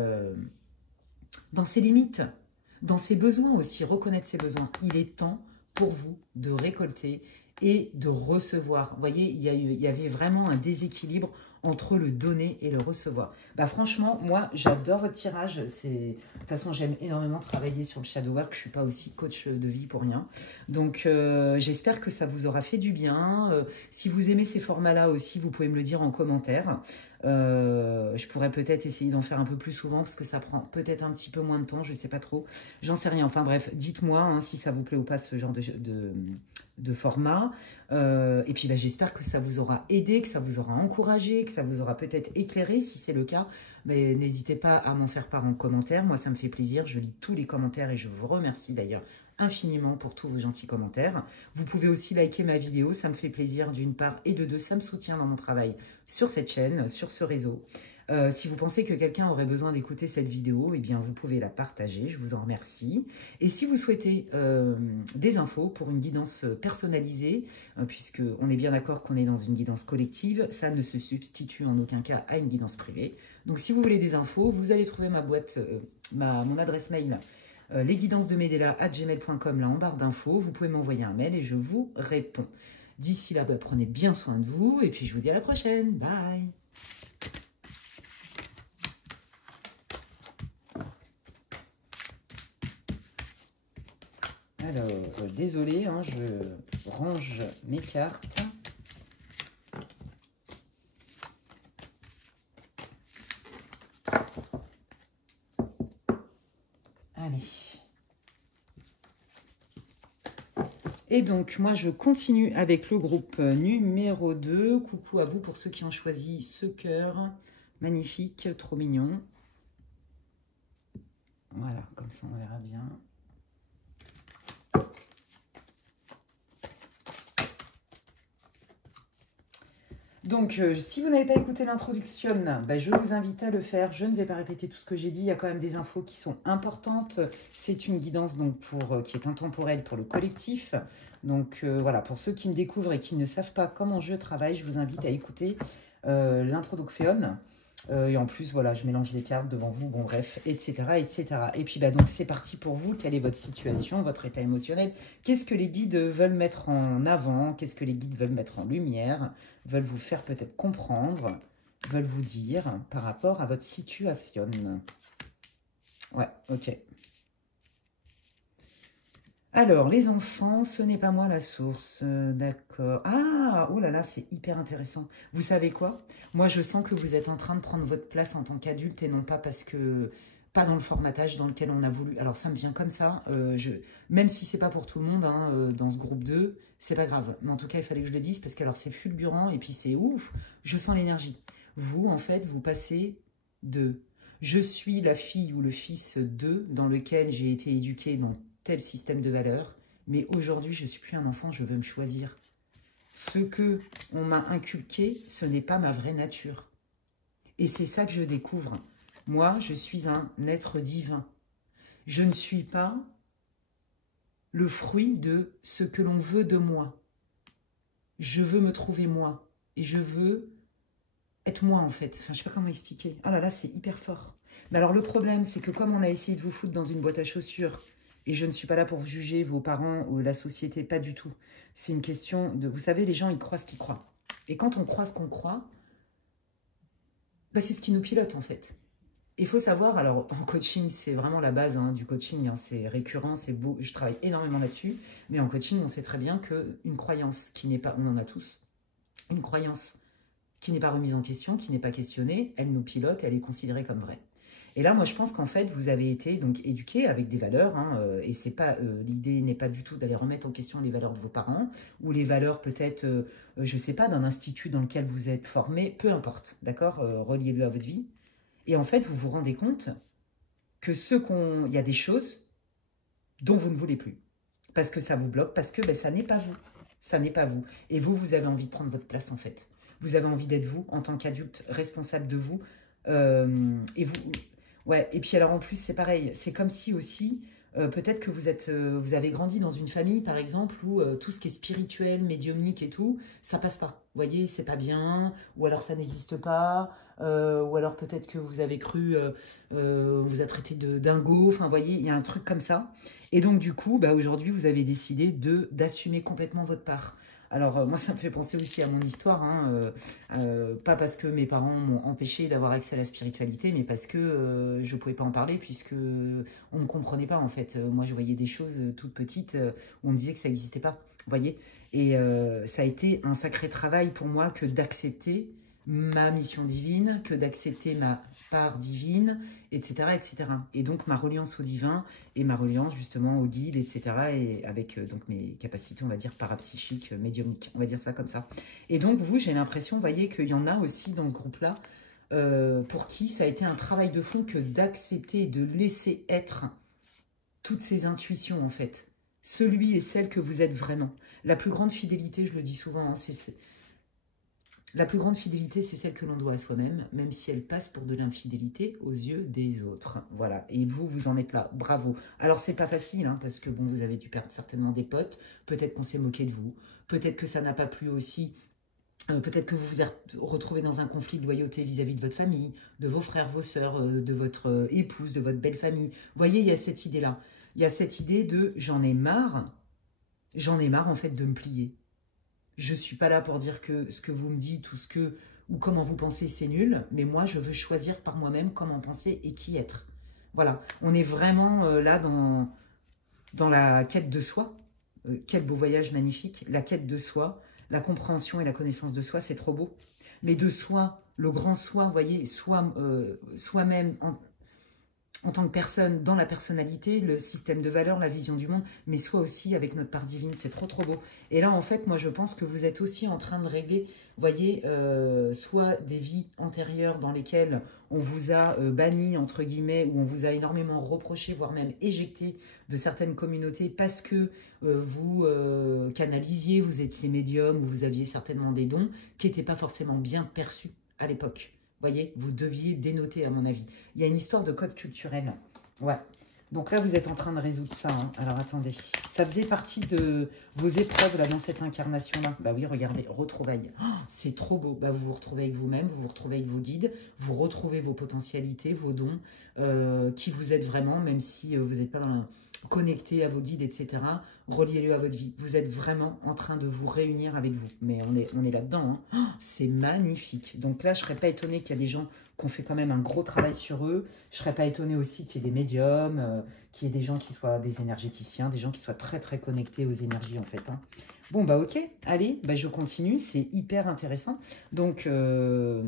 limites, dans ses besoins aussi, reconnaître ses besoins. Il est temps pour vous de récolter et de recevoir. Vous voyez, il y avait vraiment un déséquilibre entre le donner et le recevoir. Franchement, moi, j'adore votre tirage. De toute façon, j'aime énormément travailler sur le shadow work. Je ne suis pas aussi coach de vie pour rien. Donc, j'espère que ça vous aura fait du bien. Si vous aimez ces formats-là aussi, vous pouvez me le dire en commentaire. Je pourrais peut-être essayer d'en faire un peu plus souvent parce que ça prend peut-être un petit peu moins de temps, je ne sais pas trop. J'en sais rien. Enfin bref, dites-moi hein, si ça vous plaît ou pas ce genre de format. Et puis j'espère que ça vous aura aidé, que ça vous aura encouragé, que ça vous aura peut-être éclairé. Si c'est le cas, n'hésitez pas à m'en faire part en commentaire. Moi, ça me fait plaisir. Je lis tous les commentaires et je vous remercie d'ailleurs infiniment pour tous vos gentils commentaires. Vous pouvez aussi liker ma vidéo, ça me fait plaisir d'une part et de deux, ça me soutient dans mon travail sur cette chaîne, sur ce réseau. Si vous pensez que quelqu'un aurait besoin d'écouter cette vidéo, eh bien vous pouvez la partager, je vous en remercie. Et si vous souhaitez des infos pour une guidance personnalisée, puisqu'on est bien d'accord qu'on est dans une guidance collective, ça ne se substitue en aucun cas à une guidance privée. Donc si vous voulez des infos, vous allez trouver ma boîte, mon adresse mail lesguidancesdemedela@gmail.com là en barre d'infos. Vous pouvez m'envoyer un mail et je vous réponds. D'ici là, prenez bien soin de vous et puis je vous dis à la prochaine. Bye. Alors, désolé, hein, je range mes cartes. Et donc, moi, je continue avec le groupe numéro 2. Coucou à vous pour ceux qui ont choisi ce cœur. Magnifique, trop mignon. Voilà, comme ça, on verra bien. Donc, si vous n'avez pas écouté l'introduction, ben, je vous invite à le faire. Je ne vais pas répéter tout ce que j'ai dit. Il y a quand même des infos qui sont importantes. C'est une guidance donc, qui est intemporelle pour le collectif. Donc, voilà, pour ceux qui me découvrent et qui ne savent pas comment je travaille, je vous invite à écouter l'introduction. Et en plus, voilà, je mélange les cartes devant vous, bon bref, etc. etc. Et puis, bah, donc, c'est parti pour vous. Quelle est votre situation, votre état émotionnel? Qu'est-ce que les guides veulent mettre en avant? Qu'est-ce que les guides veulent mettre en lumière? Veulent vous faire peut-être comprendre? Veulent vous dire par rapport à votre situation? Ouais, ok. Alors, les enfants, ce n'est pas moi la source. D'accord. Ah, oh là là, c'est hyper intéressant. Vous savez quoi? Moi, je sens que vous êtes en train de prendre votre place en tant qu'adulte et non pas parce que... Pas dans le formatage dans lequel on a voulu... Alors, ça me vient comme ça. Même si c'est pas pour tout le monde, hein, dans ce groupe 2, c'est pas grave. Mais en tout cas, il fallait que je le dise parce que alors c'est fulgurant et puis c'est ouf. Je sens l'énergie. Vous, en fait, vous passez de... Je suis la fille ou le fils de dans lequel j'ai été éduquée dans tel système de valeurs, mais aujourd'hui, je ne suis plus un enfant, je veux me choisir. Ce que on m'a inculqué, ce n'est pas ma vraie nature. Et c'est ça que je découvre. Moi, je suis un être divin. Je ne suis pas le fruit de ce que l'on veut de moi. Je veux me trouver moi. Et je veux être moi, en fait. Enfin, je ne sais pas comment expliquer. Oh là là, c'est hyper fort. Mais alors, le problème, c'est que comme on a essayé de vous foutre dans une boîte à chaussures, et je ne suis pas là pour vous juger, vos parents ou la société, pas du tout. C'est une question de... Vous savez, les gens, ils croient ce qu'ils croient. Et quand on croit ce qu'on croit, bah, c'est ce qui nous pilote, en fait. Il faut savoir, alors, en coaching, c'est vraiment la base hein, du coaching. Hein, c'est récurrent, c'est beau. Je travaille énormément là-dessus. Mais en coaching, on sait très bien qu'une croyance qui n'est pas... On en a tous. Une croyance qui n'est pas remise en question, qui n'est pas questionnée, elle nous pilote, elle est considérée comme vraie. Et là, moi, je pense qu'en fait, vous avez été donc éduqué avec des valeurs, hein, et c'est pas l'idée n'est pas du tout d'aller remettre en question les valeurs de vos parents ou les valeurs peut-être, je sais pas, d'un institut dans lequel vous êtes formé, peu importe, d'accord, reliez-le à votre vie. Et en fait, vous vous rendez compte que il y a des choses dont vous ne voulez plus, parce que ça vous bloque, parce que ben, ça n'est pas vous, ça n'est pas vous. Et vous, vous avez envie de prendre votre place en fait. Vous avez envie d'être vous en tant qu'adulte, responsable de vous. Et vous, ouais. Et puis alors en plus c'est pareil, c'est comme si aussi peut-être que vous avez grandi dans une famille par exemple où tout ce qui est spirituel, médiumnique et tout, ça passe pas. Vous voyez, c'est pas bien, ou alors ça n'existe pas, ou alors peut-être que vous avez cru, vous a traité de dingo. Enfin, vous voyez, il y a un truc comme ça. Et donc du coup, bah, aujourd'hui vous avez décidé d'assumer complètement votre part. Alors, moi, ça me fait penser aussi à mon histoire, hein, pas parce que mes parents m'ont empêché d'avoir accès à la spiritualité, mais parce que je ne pouvais pas en parler, puisque on ne me comprenait pas, en fait. Moi, je voyais des choses toutes petites où on me disait que ça n'existait pas, vous voyez. Et ça a été un sacré travail pour moi que d'accepter ma mission divine, que d'accepter ma part divine, etc., etc. Et donc, ma reliance au divin et ma reliance, justement, au guide, etc., et avec donc mes capacités, on va dire, parapsychiques, médiumniques, on va dire ça comme ça. Et donc, vous, j'ai l'impression, vous voyez, qu'il y en a aussi dans ce groupe-là, pour qui ça a été un travail de fond que d'accepter et de laisser être toutes ces intuitions, en fait. Celui et celle que vous êtes vraiment. La plus grande fidélité, je le dis souvent, hein, la plus grande fidélité, c'est celle que l'on doit à soi-même, même si elle passe pour de l'infidélité aux yeux des autres. Voilà, et vous, vous en êtes là, bravo. Alors, c'est pas facile, hein, parce que, bon, vous avez dû perdre certainement des potes, peut-être qu'on s'est moqué de vous, peut-être que ça n'a pas plu aussi, peut-être que vous vous êtes retrouvé dans un conflit de loyauté vis-à-vis de votre famille, de vos frères, vos sœurs, de votre épouse, de votre belle famille. Vous voyez, il y a cette idée-là. Il y a cette idée de « j'en ai marre en fait de me plier ». Je ne suis pas là pour dire que ce que vous me dites ou comment vous pensez, c'est nul. Mais moi, je veux choisir par moi-même comment penser et qui être. Voilà, on est vraiment là dans la quête de soi. Quel beau voyage magnifique. La quête de soi, la compréhension et la connaissance de soi, c'est trop beau. Mais de soi, le grand soi, vous voyez, soi-même, en tant que personne, dans la personnalité, le système de valeurs, la vision du monde, mais soit aussi avec notre part divine. C'est trop, trop beau. Et là, en fait, moi, je pense que vous êtes aussi en train de régler, vous voyez, soit des vies antérieures dans lesquelles on vous a banni, entre guillemets, où on vous a énormément reproché, voire même éjecté de certaines communautés parce que vous canalisiez, vous étiez médium, ou vous aviez certainement des dons qui n'étaient pas forcément bien perçus à l'époque. Vous voyez, vous deviez dénoter, à mon avis. Il y a une histoire de code culturel. Ouais. Donc là, vous êtes en train de résoudre ça. Hein. Alors, attendez. Ça faisait partie de vos épreuves là, dans cette incarnation-là. Bah oui, regardez, retrouvailles. Oh, c'est trop beau. Bah, vous vous retrouvez avec vous-même, vous vous retrouvez avec vos guides, vous retrouvez vos potentialités, vos dons, qui vous êtes vraiment, même si vous n'êtes pas connecté à vos guides, etc. Reliez-le à votre vie. Vous êtes vraiment en train de vous réunir avec vous. Mais on est là-dedans. Hein. Oh, c'est magnifique. Donc là, je ne serais pas étonnée qu'il y a des gens qui ont fait quand même un gros travail sur eux. Je ne serais pas étonnée aussi qu'il y ait des médiums, qu'il y ait des gens qui soient des énergéticiens, des gens qui soient très, très connectés aux énergies, en fait. Hein. Bon, bah ok, allez, bah, je continue, c'est hyper intéressant. Donc, le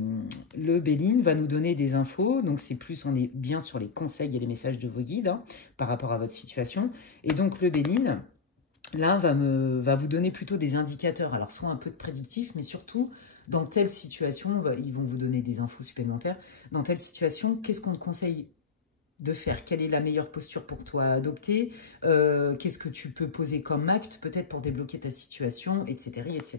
Béline va nous donner des infos. Donc, c'est plus, on est bien sur les conseils et les messages de vos guides hein, par rapport à votre situation. Et donc, le Béline, là, va vous donner plutôt des indicateurs. Alors, soit un peu de prédictif, mais surtout, dans telle situation, ils vont vous donner des infos supplémentaires. Dans telle situation, qu'est-ce qu'on te conseille de faire? Quelle est la meilleure posture pour toi à adopter? Qu'est-ce que tu peux poser comme acte, peut-être pour débloquer ta situation, etc., etc.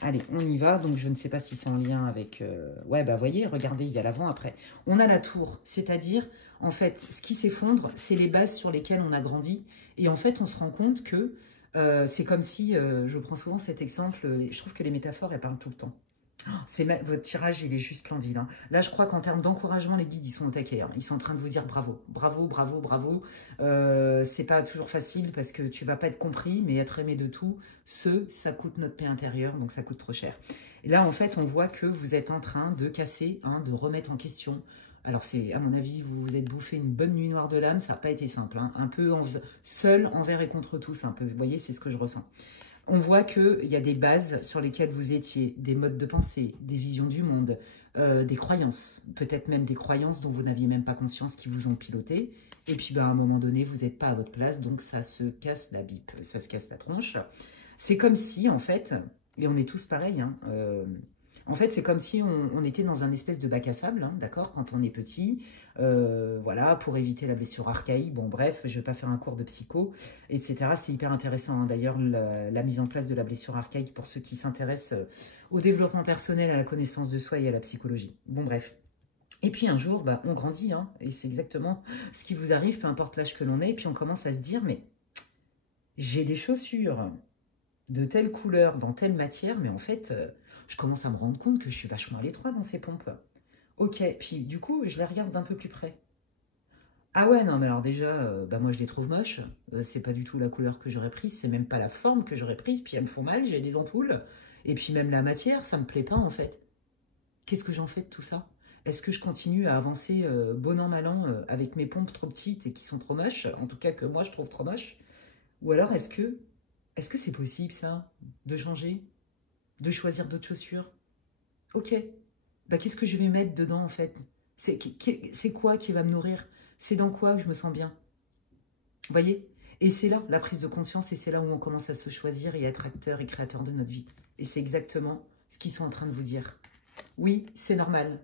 Allez, on y va. Donc, je ne sais pas si c'est en lien avec... Ouais, bah, voyez, regardez, il y a l'avant, après. On a la tour, c'est-à-dire, en fait, ce qui s'effondre, c'est les bases sur lesquelles on a grandi. Et en fait, on se rend compte que c'est comme si, je prends souvent cet exemple, je trouve que les métaphores, elles parlent tout le temps. Votre tirage, il est juste splendide. Hein. Là, je crois qu'en termes d'encouragement, les guides, ils sont au taquet. Hein. Ils sont en train de vous dire bravo, bravo, bravo, bravo. C'est pas toujours facile parce que tu vas pas être compris, mais être aimé de tout, ça coûte notre paix intérieure, donc ça coûte trop cher. Et là, en fait, on voit que vous êtes en train de casser, hein, de remettre en question. Alors, c'est, à mon avis, vous vous êtes bouffé une bonne nuit noire de l'âme, ça n'a pas été simple. Hein. Un peu seul, envers et contre tous, un peu. Vous voyez, c'est ce que je ressens. On voit qu'il y a des bases sur lesquelles vous étiez, des modes de pensée, des visions du monde, des croyances, peut-être même des croyances dont vous n'aviez même pas conscience qui vous ont piloté. Et puis, ben, à un moment donné, vous n'êtes pas à votre place, donc ça se casse la bipe, ça se casse la tronche. C'est comme si, en fait, et on est tous pareils, hein, en fait, c'est comme si on était dans un espèce de bac à sable, hein, d'accord, quand on est petit, voilà, pour éviter la blessure archaïque. Bon, bref, je ne vais pas faire un cours de psycho, etc. C'est hyper intéressant, hein, d'ailleurs, la mise en place de la blessure archaïque pour ceux qui s'intéressent au développement personnel, à la connaissance de soi et à la psychologie. Bon, bref. Et puis un jour, bah, on grandit, hein, et c'est exactement ce qui vous arrive, peu importe l'âge que l'on est, et puis on commence à se dire, mais j'ai des chaussures de telle couleur, dans telle matière, mais en fait, je commence à me rendre compte que je suis vachement à l'étroit dans ces pompes. Ok, puis du coup, je les regarde d'un peu plus près. Ah ouais, non, mais alors déjà, bah moi je les trouve moches. C'est pas du tout la couleur que j'aurais prise, c'est même pas la forme que j'aurais prise, puis elles me font mal, j'ai des ampoules. Et puis même la matière, ça me plaît pas en fait. Qu'est-ce que j'en fais de tout ça? Est-ce que je continue à avancer bon an, mal an, avec mes pompes trop petites et qui sont trop moches, en tout cas que moi je trouve trop moches? Ou alors est-ce que c'est possible ça, de changer, de choisir d'autres chaussures? Ok, bah, qu'est-ce que je vais mettre dedans en fait? C'est quoi qui va me nourrir? C'est dans quoi que je me sens bien? Vous voyez? Et c'est là la prise de conscience et c'est là où on commence à se choisir et à être acteur et créateur de notre vie. Et c'est exactement ce qu'ils sont en train de vous dire. Oui, c'est normal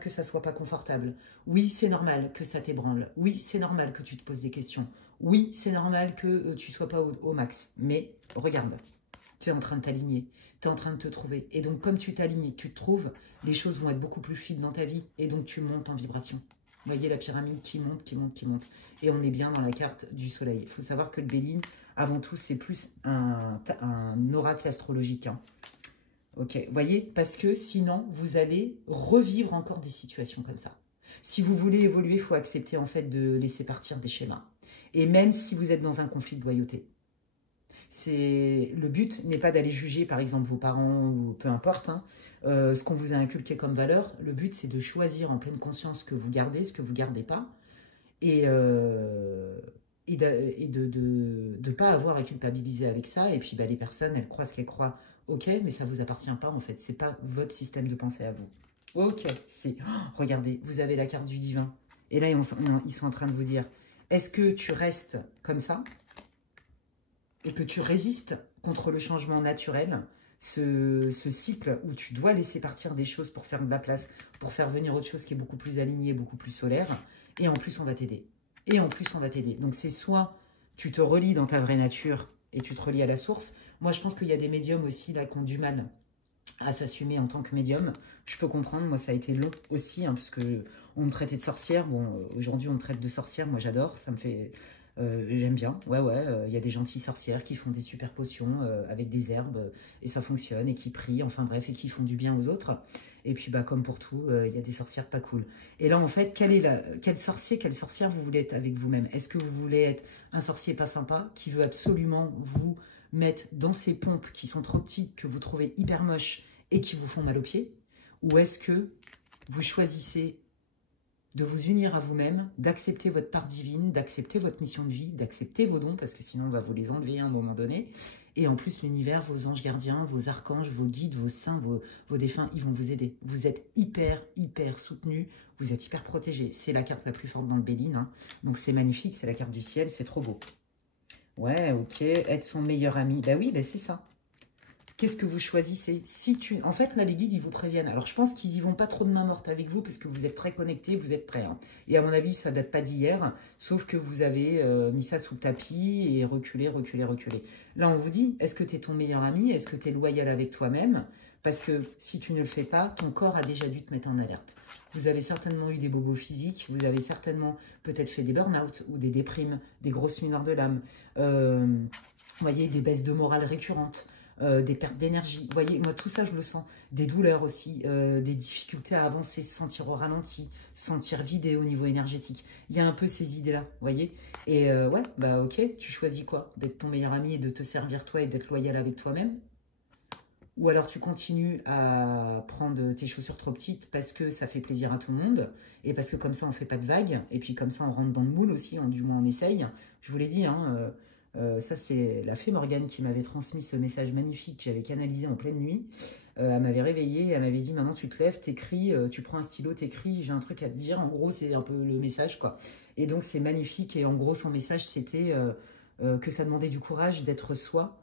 que ça soit pas confortable. Oui, c'est normal que ça t'ébranle. Oui, c'est normal que tu te poses des questions. Oui, c'est normal que tu sois pas au max. Mais regarde, tu es en train de t'aligner, tu es en train de te trouver. Et donc, comme tu t'alignes et que tu te trouves, les choses vont être beaucoup plus fluides dans ta vie. Et donc, tu montes en vibration. Vous voyez la pyramide qui monte, qui monte, qui monte. Et on est bien dans la carte du soleil. Il faut savoir que le Béline, avant tout, c'est plus un oracle astrologique. Hein. Ok, vous voyez, parce que sinon, vous allez revivre encore des situations comme ça. Si vous voulez évoluer, il faut accepter en fait de laisser partir des schémas. Et même si vous êtes dans un conflit de loyauté. Le but n'est pas d'aller juger, par exemple, vos parents ou peu importe, hein, ce qu'on vous a inculqué comme valeur. Le but, c'est de choisir en pleine conscience ce que vous gardez, ce que vous ne gardez pas, et de ne pas avoir à culpabiliser avec ça. Et puis, bah, les personnes, elles croient ce qu'elles croient. Ok, mais ça ne vous appartient pas, en fait. Ce n'est pas votre système de pensée à vous. Ok, c'est... Oh, regardez, vous avez la carte du divin. Et là, ils sont en train de vous dire, est-ce que tu restes comme ça et que tu résistes contre le changement naturel, ce cycle où tu dois laisser partir des choses pour faire de la place, pour faire venir autre chose qui est beaucoup plus alignée, beaucoup plus solaire, et en plus on va t'aider. Et en plus on va t'aider. Donc c'est soit tu te relis dans ta vraie nature et tu te relis à la source. Moi je pense qu'il y a des médiums aussi là qui ont du mal à s'assumer en tant que médium. Je peux comprendre, moi ça a été long aussi, hein, parce que on me traitait de sorcière. Bon, aujourd'hui on me traite de sorcière, moi j'adore, ça me fait... j'aime bien, ouais, il y a des gentilles sorcières qui font des super potions avec des herbes et ça fonctionne, et qui prient, enfin bref, et qui font du bien aux autres. Et puis, bah, comme pour tout, il y a des sorcières pas cool. Et là, en fait, quel sorcier, quelle sorcière vous voulez être avec vous-même? Est-ce que vous voulez être un sorcier pas sympa qui veut absolument vous mettre dans ces pompes qui sont trop petites, que vous trouvez hyper moches et qui vous font mal aux pieds? Ou est-ce que vous choisissez de vous unir à vous-même, d'accepter votre part divine, d'accepter votre mission de vie, d'accepter vos dons, parce que sinon on va vous les enlever à un moment donné. Et en plus, l'univers, vos anges gardiens, vos archanges, vos guides, vos saints, vos défunts, ils vont vous aider. Vous êtes hyper soutenus, vous êtes hyper protégés. C'est la carte la plus forte dans le Béline, hein. Donc c'est magnifique, c'est la carte du ciel, c'est trop beau. Ouais, ok, être son meilleur ami. Ben oui, ben c'est ça. Qu'est-ce que vous choisissez? En fait, là, les guides, ils vous préviennent. Alors, je pense qu'ils y vont pas trop de main morte avec vous parce que vous êtes très connectés, vous êtes prêts, hein. Et à mon avis, ça date pas d'hier, sauf que vous avez mis ça sous le tapis et reculé. Là, on vous dit, est-ce que tu es ton meilleur ami? Est-ce que tu es loyal avec toi-même? Parce que si tu ne le fais pas, ton corps a déjà dû te mettre en alerte. Vous avez certainement eu des bobos physiques, vous avez certainement peut-être fait des burn-out ou des déprimes, des grosses nuits noires de l'âme, vous voyez, des baisses de morale récurrentes. Des pertes d'énergie. Vous voyez, moi, tout ça, je le sens. Des douleurs aussi, des difficultés à avancer, se sentir au ralenti, se sentir vidé au niveau énergétique. Il y a un peu ces idées-là, vous voyez. Et ouais, bah ok, tu choisis quoi? D'être ton meilleur ami et de te servir toi et d'être loyal avec toi-même? Ou alors tu continues à prendre tes chaussures trop petites parce que ça fait plaisir à tout le monde et parce que comme ça, on ne fait pas de vagues. Et puis comme ça, on rentre dans le moule aussi, du moins on essaye. Je vous l'ai dit, hein, ça, c'est la fée Morgane qui m'avait transmis ce message magnifique que j'avais canalisé en pleine nuit. Elle m'avait réveillée, elle m'avait dit, maintenant tu te lèves, t'écris, tu prends un stylo, t'écris, j'ai un truc à te dire. En gros, c'est un peu le message, quoi. Et donc, c'est magnifique. Et en gros, son message, c'était que ça demandait du courage d'être soi,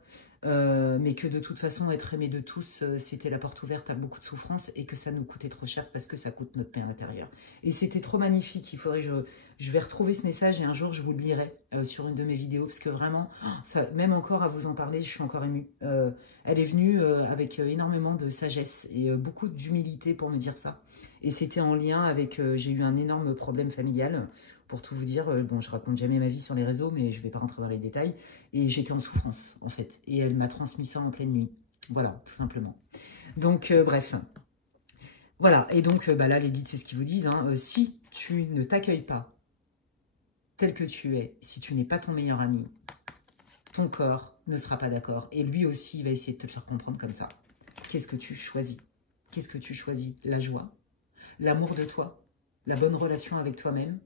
mais que de toute façon, être aimé de tous, c'était la porte ouverte à beaucoup de souffrance et que ça nous coûtait trop cher parce que ça coûte notre paix à l'intérieur. Et c'était trop magnifique. Il faudrait je vais retrouver ce message et un jour, je vous le lirai sur une de mes vidéos parce que vraiment, ça, même encore à vous en parler, je suis encore émue. Elle est venue avec énormément de sagesse et beaucoup d'humilité pour me dire ça. Et c'était en lien avec, j'ai eu un énorme problème familial. Pour tout vous dire, bon, je raconte jamais ma vie sur les réseaux, mais je ne vais pas rentrer dans les détails. Et j'étais en souffrance, en fait. Et elle m'a transmis ça en pleine nuit. Voilà, tout simplement. Donc, bref. Voilà. Et donc, bah là, les guides, c'est ce qu'ils vous disent, hein. Si tu ne t'accueilles pas tel que tu es, si tu n'es pas ton meilleur ami, ton corps ne sera pas d'accord. Et lui aussi, il va essayer de te le faire comprendre comme ça. Qu'est-ce que tu choisis? Qu'est-ce que tu choisis? La joie, l'amour de toi, la bonne relation avec toi-même,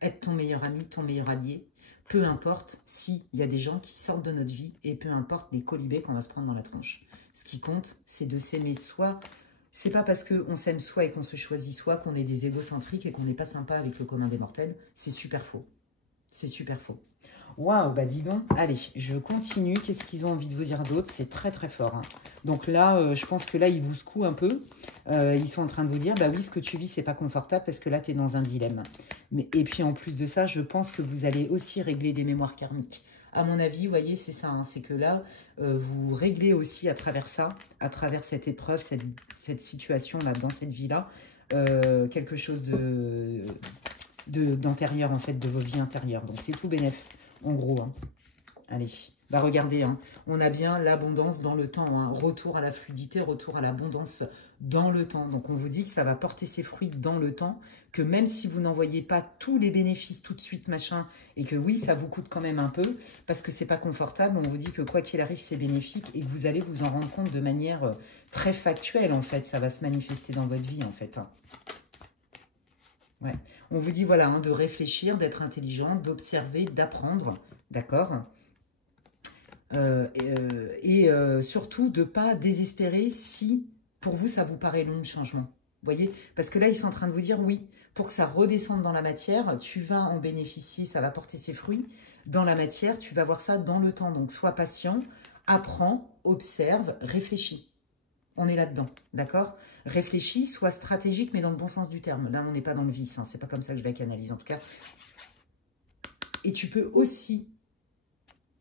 être ton meilleur ami, ton meilleur allié, peu importe s'il y a des gens qui sortent de notre vie et peu importe les colibés qu'on va se prendre dans la tronche. Ce qui compte, c'est de s'aimer soi. C'est pas parce qu'on s'aime soi et qu'on se choisit soi qu'on est des égocentriques et qu'on n'est pas sympa avec le commun des mortels. C'est super faux. C'est super faux. Waouh, bah dis donc. Allez, je continue. Qu'est-ce qu'ils ont envie de vous dire d'autre? C'est très très fort, hein. Donc là, je pense que là, ils vous secouent un peu. Ils sont en train de vous dire, bah oui, ce que tu vis, c'est pas confortable parce que là, tu es dans un dilemme. Et puis en plus de ça, je pense que vous allez aussi régler des mémoires karmiques. À mon avis, vous voyez, c'est ça, hein, c'est que là, vous réglez aussi à travers ça, à travers cette épreuve, cette situation-là, dans cette vie-là, quelque chose d'antérieur, en fait, de vos vies intérieures. Donc, c'est tout bénef, en gros, hein. Allez, bah regardez, hein, on a bien l'abondance dans le temps, hein, retour à la fluidité, retour à l'abondance dans le temps. Donc, on vous dit que ça va porter ses fruits dans le temps, que même si vous n'en voyez pas tous les bénéfices tout de suite, machin, et que oui, ça vous coûte quand même un peu, parce que c'est pas confortable, on vous dit que quoi qu'il arrive, c'est bénéfique et que vous allez vous en rendre compte de manière très factuelle, en fait. Ça va se manifester dans votre vie, en fait, hein. Ouais. On vous dit, voilà, hein, de réfléchir, d'être intelligent, d'observer, d'apprendre, d'accord, et surtout de ne pas désespérer si, pour vous, ça vous paraît long, le changement. voyez? Parce que là, ils sont en train de vous dire, oui, pour que ça redescende dans la matière, tu vas en bénéficier, ça va porter ses fruits. Dans la matière, tu vas voir ça dans le temps. Donc, sois patient, apprends, observe, réfléchis. On est là-dedans, d'accord? Réfléchis, sois stratégique, mais dans le bon sens du terme. Là, on n'est pas dans le vice, hein, c'est pas comme ça que je la canalise, en tout cas. Et tu peux aussi,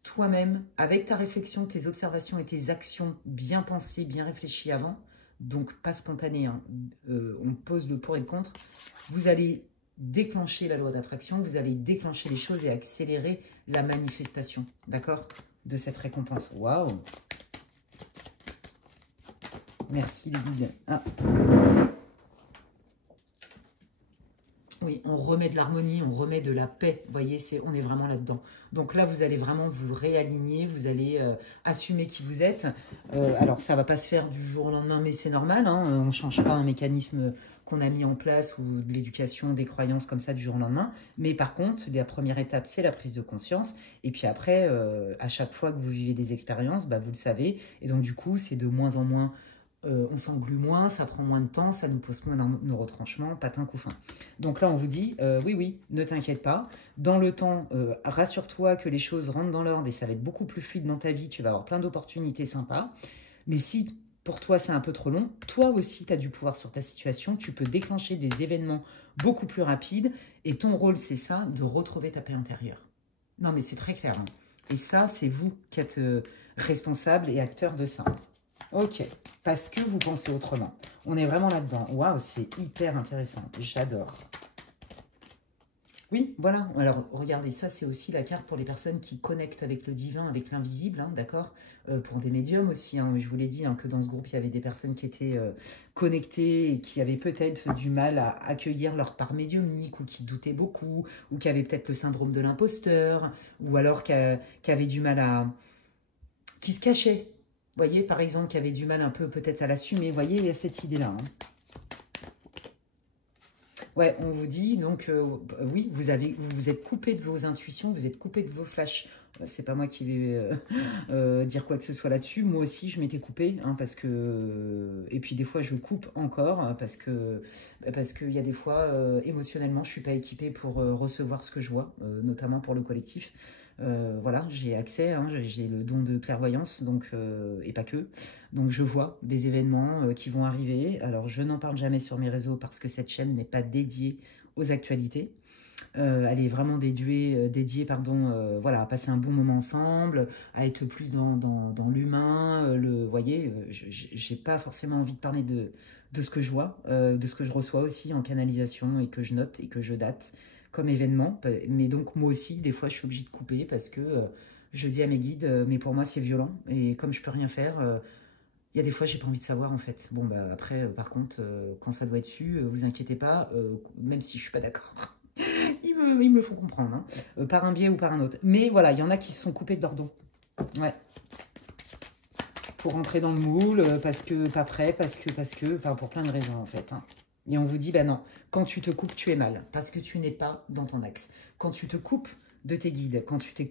toi-même, avec ta réflexion, tes observations et tes actions bien pensées, bien réfléchies avant, donc pas spontanées, hein, on pose le pour et le contre, vous allez déclencher la loi d'attraction, vous allez déclencher les choses et accélérer la manifestation, d'accord, de cette récompense. Waouh! Merci les guides. Ah. Oui, on remet de l'harmonie, on remet de la paix. Vous voyez, on est vraiment là-dedans. Donc là, vous allez vraiment vous réaligner, vous allez assumer qui vous êtes. Alors, ça ne va pas se faire du jour au lendemain, mais c'est normal. Hein, on ne change pas un mécanisme qu'on a mis en place ou de l'éducation, des croyances comme ça du jour au lendemain. Mais par contre, la première étape, c'est la prise de conscience. Et puis après, à chaque fois que vous vivez des expériences, bah, vous le savez. Et donc, du coup, c'est de moins en moins... on s'englue moins, ça prend moins de temps, ça nous pose moins nos retranchements, patin coup fin. Donc là, on vous dit, oui, oui, ne t'inquiète pas. Dans le temps, rassure-toi que les choses rentrent dans l'ordre et ça va être beaucoup plus fluide dans ta vie. Tu vas avoir plein d'opportunités sympas. Mais si pour toi, c'est un peu trop long, toi aussi, tu as du pouvoir sur ta situation. Tu peux déclencher des événements beaucoup plus rapides. Et ton rôle, c'est ça, de retrouver ta paix intérieure. Non, mais c'est très clair. Hein. Et ça, c'est vous qui êtes responsable et acteur de ça. Ok, parce que vous pensez autrement. On est vraiment là-dedans. Waouh, c'est hyper intéressant. J'adore. Oui, voilà. Alors, regardez, ça, c'est aussi la carte pour les personnes qui connectent avec le divin, avec l'invisible, hein, d'accord, pour des médiums aussi. Hein. Je vous l'ai dit, hein, que dans ce groupe, il y avait des personnes qui étaient connectées et qui avaient peut-être du mal à accueillir leur part médiumnique ou qui doutaient beaucoup ou qui avaient peut-être le syndrome de l'imposteur ou alors qui avaient du mal à... qui se cachaient. Vous voyez, par exemple, qui avait du mal un peu peut-être à l'assumer. Vous voyez, il y a cette idée-là. Hein. Ouais, on vous dit, donc, oui, vous êtes coupé de vos intuitions, vous êtes coupé de vos flashs. C'est pas moi qui vais dire quoi que ce soit là-dessus. Moi aussi, je m'étais coupée, hein, parce que... Et puis, des fois, je coupe encore, hein, parce qu'il y a des fois, émotionnellement, je suis pas équipée pour recevoir ce que je vois, notamment pour le collectif. Voilà, j'ai accès, hein, j'ai le don de clairvoyance, donc, et pas que. Donc je vois des événements qui vont arriver. Alors je n'en parle jamais sur mes réseaux parce que cette chaîne n'est pas dédiée aux actualités. Elle est vraiment dédiée voilà, à passer un bon moment ensemble, à être plus dans l'humain. Vous voyez, j'ai pas forcément envie de parler de ce que je vois, de ce que je reçois aussi en canalisation et que je note et que je date comme événement. Mais donc moi aussi, des fois, je suis obligée de couper parce que je dis à mes guides, mais pour moi, c'est violent. Et comme je peux rien faire, il y a des fois, j'ai pas envie de savoir, en fait. Bon, bah après, par contre, quand ça doit être su, vous inquiétez pas, même si je suis pas d'accord. Ils me le font comprendre, hein, par un biais ou par un autre. Mais voilà, il y en a qui se sont coupés de leur don. Ouais. Pour rentrer dans le moule, parce que pas prêt, parce que, enfin, pour plein de raisons, en fait. Hein. Et on vous dit, bah non, quand tu te coupes, tu es mal, parce que tu n'es pas dans ton axe. Quand tu te coupes de tes guides, quand tu te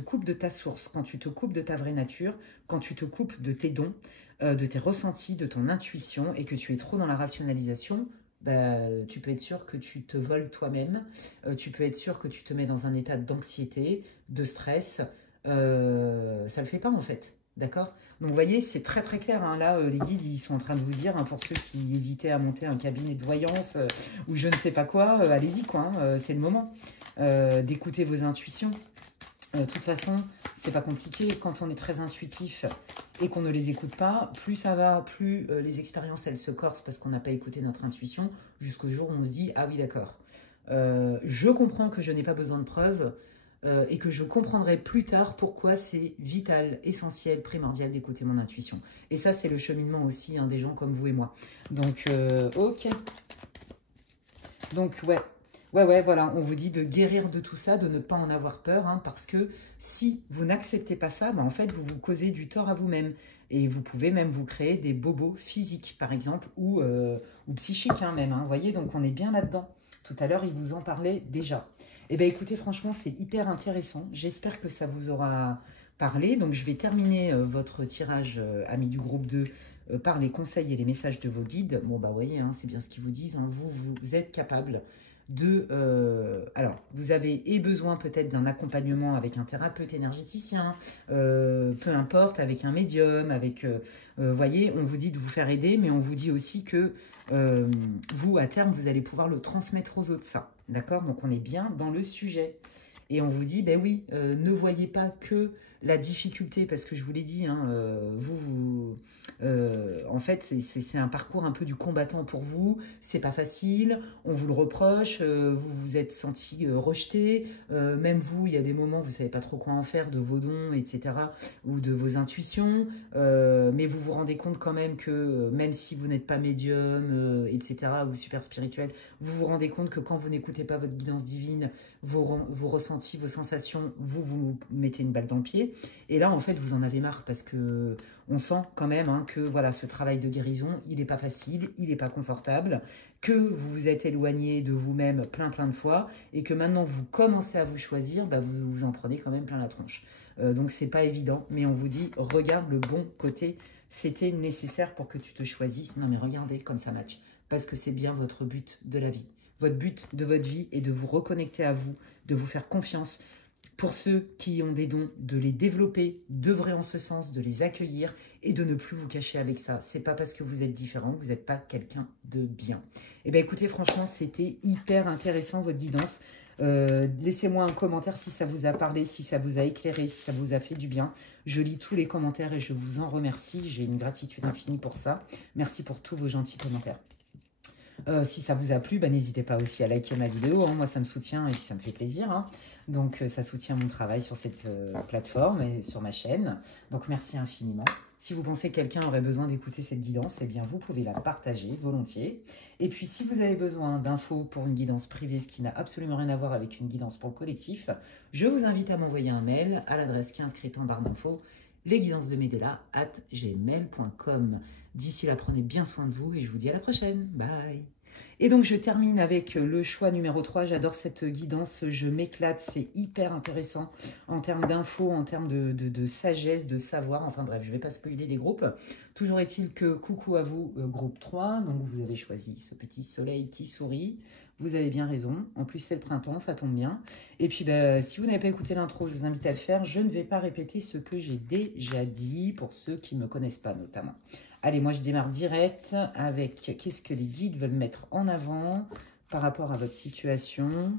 coupes de ta source, quand tu te coupes de ta vraie nature, quand tu te coupes de tes dons, de tes ressentis, de ton intuition, et que tu es trop dans la rationalisation, bah, tu peux être sûr que tu te voles toi-même, tu peux être sûr que tu te mets dans un état d'anxiété, de stress, ça le fait pas en fait, d'accord? Donc vous voyez, c'est très très clair, hein. Là les guides ils sont en train de vous dire, hein, pour ceux qui hésitaient à monter un cabinet de voyance ou je ne sais pas quoi, allez-y quoi, hein, c'est le moment d'écouter vos intuitions. De toute façon, c'est pas compliqué. Quand on est très intuitif et qu'on ne les écoute pas, plus ça va, plus les expériences, elles se corsent parce qu'on n'a pas écouté notre intuition jusqu'au jour où on se dit « Ah oui, d'accord. Je comprends que je n'ai pas besoin de preuves et que je comprendrai plus tard pourquoi c'est vital, essentiel, primordial d'écouter mon intuition. » Et ça, c'est le cheminement aussi, hein, des gens comme vous et moi. Donc, ok. Donc, ouais. Ouais, voilà, on vous dit de guérir de tout ça, de ne pas en avoir peur, hein, parce que si vous n'acceptez pas ça, bah, en fait, vous vous causez du tort à vous-même. Et vous pouvez même vous créer des bobos physiques, par exemple, ou psychiques hein, même. Hein, vous voyez, donc on est bien là-dedans. Tout à l'heure, il vous en parlait déjà. Eh bien, écoutez, franchement, c'est hyper intéressant. J'espère que ça vous aura parlé. Donc, je vais terminer votre tirage, amis du groupe 2, par les conseils et les messages de vos guides, bon, bah, vous voyez, hein, c'est bien ce qu'ils vous disent, hein, vous êtes capable de... alors, vous avez besoin peut-être d'un accompagnement avec un thérapeute énergéticien, peu importe, avec un médium, avec... voyez, on vous dit de vous faire aider, mais on vous dit aussi que vous, à terme, vous allez pouvoir le transmettre aux autres, ça. D'accord? Donc, on est bien dans le sujet. Et on vous dit, ben oui, ne voyez pas que la difficulté, parce que je vous l'ai dit, hein, en fait, c'est un parcours un peu du combattant pour vous. C'est pas facile, on vous le reproche, vous vous êtes senti rejeté. Même vous, il y a des moments, vous savez pas trop quoi en faire de vos dons, etc., ou de vos intuitions. Mais vous vous rendez compte quand même que, même si vous n'êtes pas médium, etc., ou super spirituel, vous vous rendez compte que quand vous n'écoutez pas votre guidance divine, vos ressentis, vos sensations, vous mettez une balle dans le pied. Et là, en fait, vous en avez marre parce que on sent quand même hein, que voilà, ce travail de guérison, il n'est pas facile, il n'est pas confortable, que vous vous êtes éloigné de vous-même plein de fois et que maintenant vous commencez à vous choisir, bah, vous vous en prenez quand même plein la tronche. Donc, c'est pas évident, mais on vous dit, regarde le bon côté. C'était nécessaire pour que tu te choisisses. Non, mais regardez comme ça match. Parce que c'est bien votre but de la vie. Votre but de votre vie est de vous reconnecter à vous, de vous faire confiance. Pour ceux qui ont des dons, de les développer, d'œuvrer en ce sens, de les accueillir et de ne plus vous cacher avec ça. C'est pas parce que vous êtes différent que vous n'êtes pas quelqu'un de bien. Eh bien, écoutez, franchement, c'était hyper intéressant, votre guidance. Laissez-moi un commentaire si ça vous a parlé, si ça vous a éclairé, si ça vous a fait du bien. Je lis tous les commentaires et je vous en remercie. J'ai une gratitude infinie pour ça. Merci pour tous vos gentils commentaires. Si ça vous a plu, bah, n'hésitez pas aussi à liker ma vidéo. Hein. Moi, ça me soutient et puis ça me fait plaisir. Hein. Donc, ça soutient mon travail sur cette plateforme et sur ma chaîne. Donc, merci infiniment. Si vous pensez que quelqu'un aurait besoin d'écouter cette guidance, eh bien, vous pouvez la partager volontiers. Et puis, si vous avez besoin d'infos pour une guidance privée, ce qui n'a absolument rien à voir avec une guidance pour le collectif, je vous invite à m'envoyer un mail à l'adresse qui est inscrite en barre d'infos, lesguidancesdemedela@gmail.com. D'ici là, prenez bien soin de vous et je vous dis à la prochaine. Bye. Et donc, je termine avec le choix numéro 3. J'adore cette guidance, je m'éclate, c'est hyper intéressant en termes d'infos, en termes de sagesse, de savoir. Enfin bref, je ne vais pas spoiler les groupes. Toujours est-il que coucou à vous, groupe 3. Donc, vous avez choisi ce petit soleil qui sourit. Vous avez bien raison. En plus, c'est le printemps, ça tombe bien. Et puis, bah, si vous n'avez pas écouté l'intro, je vous invite à le faire. Je ne vais pas répéter ce que j'ai déjà dit, pour ceux qui ne me connaissent pas notamment. Allez, moi, je démarre direct avec qu'est-ce que les guides veulent mettre en avant par rapport à votre situation.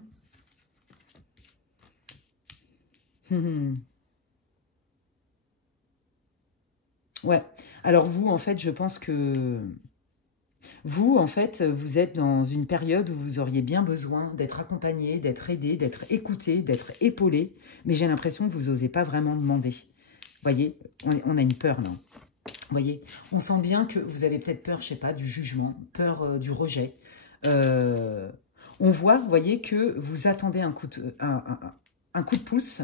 Ouais, alors vous, en fait, je pense que... Vous, en fait, vous êtes dans une période où vous auriez bien besoin d'être accompagné, d'être aidé, d'être écouté, d'être épaulé. Mais j'ai l'impression que vous n'osez pas vraiment demander. Vous voyez, on a une peur, là. Vous voyez, on sent bien que vous avez peut-être peur, je sais pas, du jugement, peur du rejet. On voit, vous voyez, que vous attendez un coup de pouce,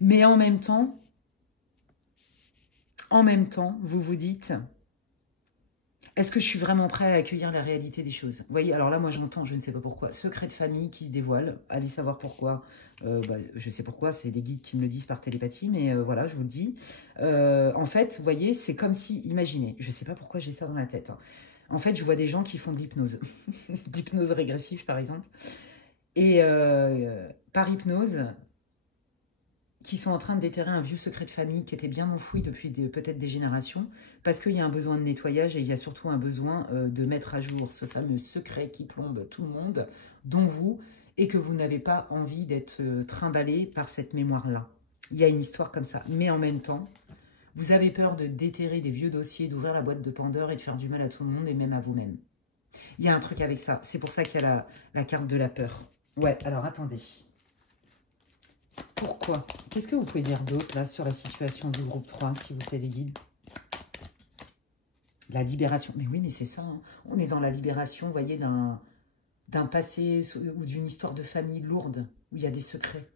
mais en même temps, vous vous dites, est-ce que je suis vraiment prêt à accueillir la réalité des choses? Vous voyez, alors là, moi, j'entends, je ne sais pas pourquoi, secret de famille qui se dévoile. Allez savoir pourquoi. Je sais pourquoi, c'est les guides qui me le disent par télépathie, mais voilà, je vous le dis. En fait, vous voyez, c'est comme si, imaginez, je ne sais pas pourquoi j'ai ça dans la tête. Hein. En fait, je vois des gens qui font de l'hypnose. D'hypnose régressive, par exemple. Et par hypnose... qui sont en train de déterrer un vieux secret de famille qui était bien enfoui depuis peut-être des générations, parce qu'il y a un besoin de nettoyage et il y a surtout un besoin de mettre à jour ce fameux secret qui plombe tout le monde, dont vous, et que vous n'avez pas envie d'être trimballé par cette mémoire-là. Il y a une histoire comme ça. Mais en même temps, vous avez peur de déterrer des vieux dossiers, d'ouvrir la boîte de Pandore et de faire du mal à tout le monde et même à vous-même. Il y a un truc avec ça. C'est pour ça qu'il y a la carte de la peur. Ouais, alors attendez. Pourquoi? Qu'est-ce que vous pouvez dire d'autre là sur la situation du groupe 3, s'il vous plaît, les guides? La libération. Mais oui, mais c'est ça. Hein. On est dans la libération, vous voyez, d'un passé ou d'une histoire de famille lourde, où il y a des secrets.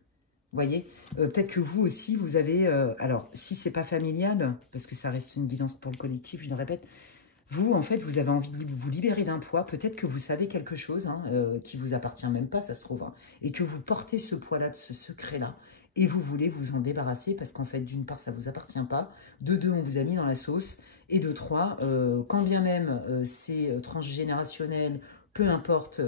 Vous voyez, peut-être que vous aussi, vous avez... alors, si c'est pas familial, parce que ça reste une guidance pour le collectif, je le répète, vous, en fait, vous avez envie de vous libérer d'un poids. Peut-être que vous savez quelque chose hein, qui vous appartient même pas, ça se trouve. Hein, et que vous portez ce poids-là, ce secret-là. et vous voulez vous en débarrasser parce qu'en fait, d'une part, ça ne vous appartient pas, de deux, on vous a mis dans la sauce, et de trois, quand bien même c'est transgénérationnel, peu importe,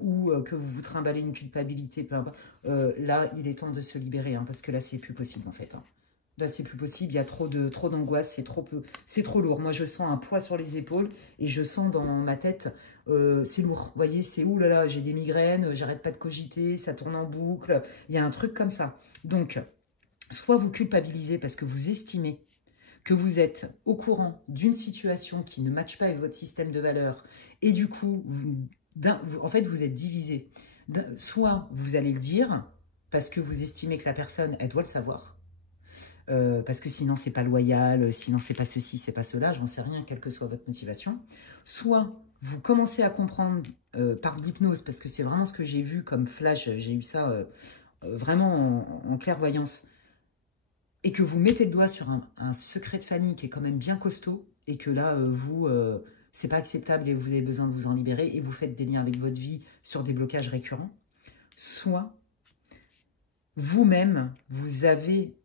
ou que vous vous trimballez une culpabilité, peu importe, là, il est temps de se libérer, hein, parce que là, c'est plus possible, en fait. Hein. Là, c'est plus possible, il y a trop d'angoisse, c'est trop lourd. Moi, je sens un poids sur les épaules et je sens dans ma tête, c'est lourd. Vous voyez, c'est oulala, j'ai des migraines, j'arrête pas de cogiter, ça tourne en boucle. Il y a un truc comme ça. Donc, soit vous culpabilisez parce que vous estimez que vous êtes au courant d'une situation qui ne matche pas avec votre système de valeurs et du coup, en fait, vous êtes divisé. Soit vous allez le dire parce que vous estimez que la personne, elle doit le savoir. Parce que sinon c'est pas loyal, sinon c'est pas ceci, c'est pas cela, j'en sais rien, quelle que soit votre motivation. Soit vous commencez à comprendre par l'hypnose, parce que c'est vraiment ce que j'ai vu comme flash, j'ai eu ça vraiment en clairvoyance, et que vous mettez le doigt sur un secret de famille qui est quand même bien costaud, et que là, c'est pas acceptable et vous avez besoin de vous en libérer, et vous faites des liens avec votre vie sur des blocages récurrents. Soit vous-même, vous avez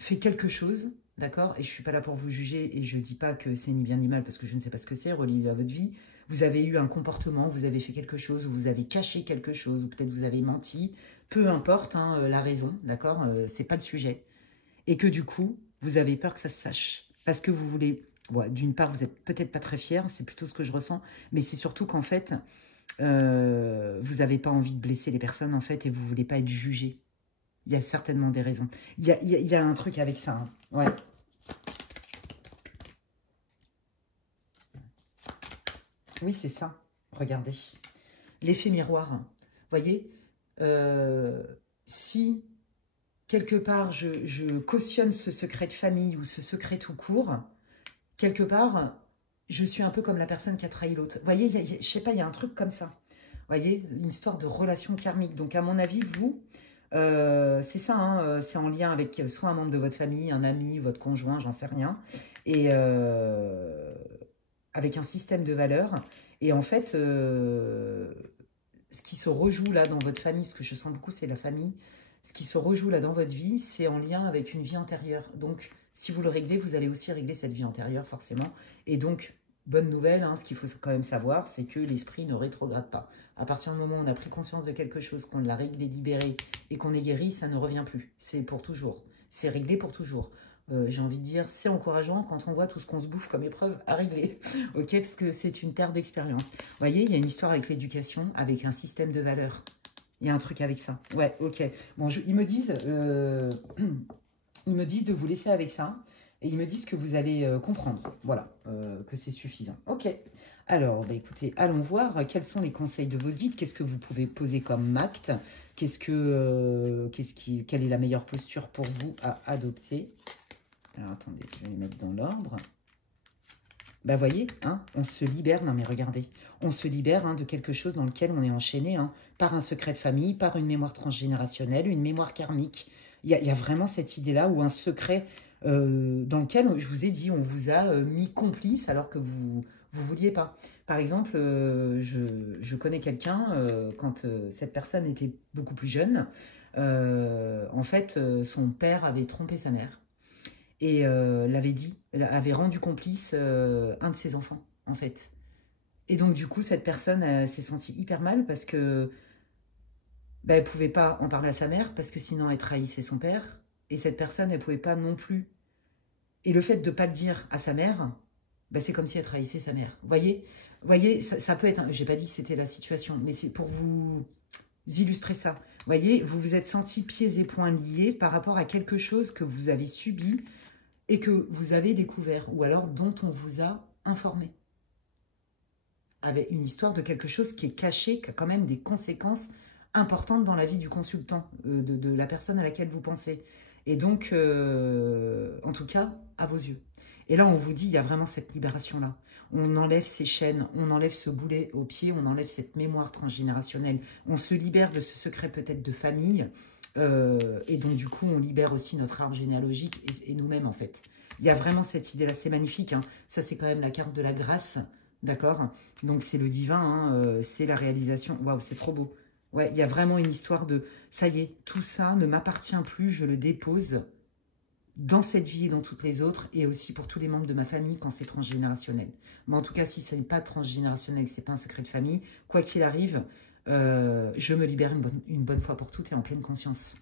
fait quelque chose, d'accord? Et je ne suis pas là pour vous juger et je ne dis pas que c'est ni bien ni mal parce que je ne sais pas ce que c'est, relié à votre vie. Vous avez eu un comportement, vous avez fait quelque chose, vous avez caché quelque chose, ou peut-être vous avez menti, peu importe hein, la raison, d'accord? C'est pas le sujet. Et que du coup, vous avez peur que ça se sache. Parce que vous voulez, bon, d'une part, vous n'êtes peut-être pas très fier, c'est plutôt ce que je ressens, mais c'est surtout qu'en fait, vous n'avez pas envie de blesser les personnes en fait et vous ne voulez pas être jugé. Il y a certainement des raisons. Il y a un truc avec ça. Hein. Ouais. Oui, c'est ça. Regardez. L'effet miroir. Vous voyez, si quelque part je cautionne ce secret de famille ou ce secret tout court, quelque part, je suis un peu comme la personne qui a trahi l'autre. Vous voyez, je sais pas, il y a un truc comme ça. Vous voyez, une histoire de relation karmique. Donc, à mon avis, vous... c'est ça, hein, c'est en lien avec soit un membre de votre famille, un ami, votre conjoint, j'en sais rien, et avec un système de valeurs. Et en fait, ce qui se rejoue là dans votre famille, parce que je sens beaucoup c'est la famille, ce qui se rejoue là dans votre vie, c'est en lien avec une vie antérieure. Donc, si vous le réglez, vous allez aussi régler cette vie antérieure, forcément. Et donc, bonne nouvelle, hein, ce qu'il faut quand même savoir, c'est que l'esprit ne rétrograde pas. À partir du moment où on a pris conscience de quelque chose, qu'on l'a réglé, libéré et qu'on est guéri, ça ne revient plus. C'est pour toujours. C'est réglé pour toujours. J'ai envie de dire, c'est encourageant quand on voit tout ce qu'on se bouffe comme épreuve à régler. Ok, parce que c'est une terre d'expérience. Vous voyez, il y a une histoire avec l'éducation, avec un système de valeurs. Il y a un truc avec ça. Ouais, ok. Bon, ils me disent de vous laisser avec ça. Et ils me disent que vous allez comprendre. Voilà, que c'est suffisant. Ok. Alors, bah, écoutez, allons voir quels sont les conseils de vos guides. Qu'est-ce que vous pouvez poser comme acte? Quelle est la meilleure posture pour vous à adopter? Alors, attendez, je vais les mettre dans l'ordre. Bah, voyez, hein, on se libère. Non, mais regardez. On se libère hein, de quelque chose dans lequel on est enchaîné hein, par un secret de famille, par une mémoire transgénérationnelle, une mémoire karmique. Il y a vraiment cette idée-là où un secret dans lequel, je vous ai dit, on vous a mis complice alors que vous ne vouliez pas. Par exemple, je connais quelqu'un, quand cette personne était beaucoup plus jeune, en fait, son père avait trompé sa mère et avait rendu complice un de ses enfants, en fait. Et donc, du coup, cette personne s'est sentie hyper mal parce que bah, elle ne pouvait pas en parler à sa mère parce que sinon elle trahissait son père. Et cette personne, elle ne pouvait pas non plus. Et le fait de ne pas le dire à sa mère, bah, c'est comme si elle trahissait sa mère. Vous voyez, ça peut être... Je n'ai pas dit que c'était la situation, mais c'est pour vous illustrer ça. Vous voyez, vous vous êtes senti pieds et poings liés par rapport à quelque chose que vous avez subi et que vous avez découvert, ou alors dont on vous a informé. Avec une histoire de quelque chose qui est caché, qui a quand même des conséquences importante dans la vie du consultant, de la personne à laquelle vous pensez. Et donc, en tout cas, à vos yeux. Et là, on vous dit, il y a vraiment cette libération-là. On enlève ces chaînes, on enlève ce boulet au pied, on enlève cette mémoire transgénérationnelle. On se libère de ce secret peut-être de famille. Et donc, du coup, on libère aussi notre arbre généalogique et nous-mêmes, en fait. Il y a vraiment cette idée-là, c'est magnifique. Hein. Ça, c'est quand même la carte de la grâce, d'accord? Donc, c'est le divin, hein, c'est la réalisation. Waouh, c'est trop beau. Ouais, il y a vraiment une histoire de, ça y est, tout ça ne m'appartient plus, je le dépose dans cette vie et dans toutes les autres, et aussi pour tous les membres de ma famille quand c'est transgénérationnel. Mais en tout cas, si ce n'est pas transgénérationnel, ce n'est pas un secret de famille, quoi qu'il arrive, je me libère une bonne fois pour toutes et en pleine conscience.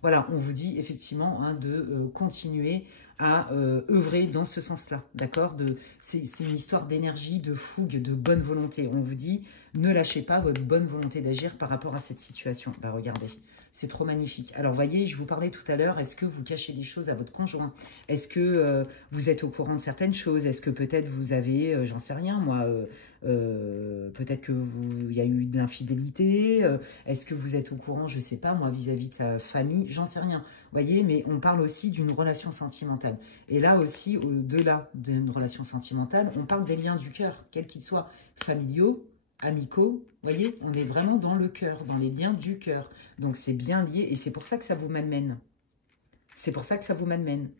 Voilà, on vous dit effectivement hein, de continuer à œuvrer dans ce sens-là, d'accord? C'est une histoire d'énergie, de fougue, de bonne volonté. On vous dit, ne lâchez pas votre bonne volonté d'agir par rapport à cette situation. Bah, regardez, c'est trop magnifique. Alors, voyez, je vous parlais tout à l'heure, est-ce que vous cachez des choses à votre conjoint? Est-ce que vous êtes au courant de certaines choses? Est-ce que peut-être vous avez, j'en sais rien, moi, peut-être que il y a eu de l'infidélité? Est-ce que vous êtes au courant, je ne sais pas, moi, vis-à-vis de sa famille? J'en sais rien. Vous voyez, mais on parle aussi d'une relation sentimentale. Et là aussi, au-delà d'une relation sentimentale, on parle des liens du cœur, quels qu'ils soient, familiaux, amicaux. Vous voyez, on est vraiment dans le cœur, dans les liens du cœur. Donc, c'est bien lié et c'est pour ça que ça vous malmène. C'est pour ça que ça vous malmène.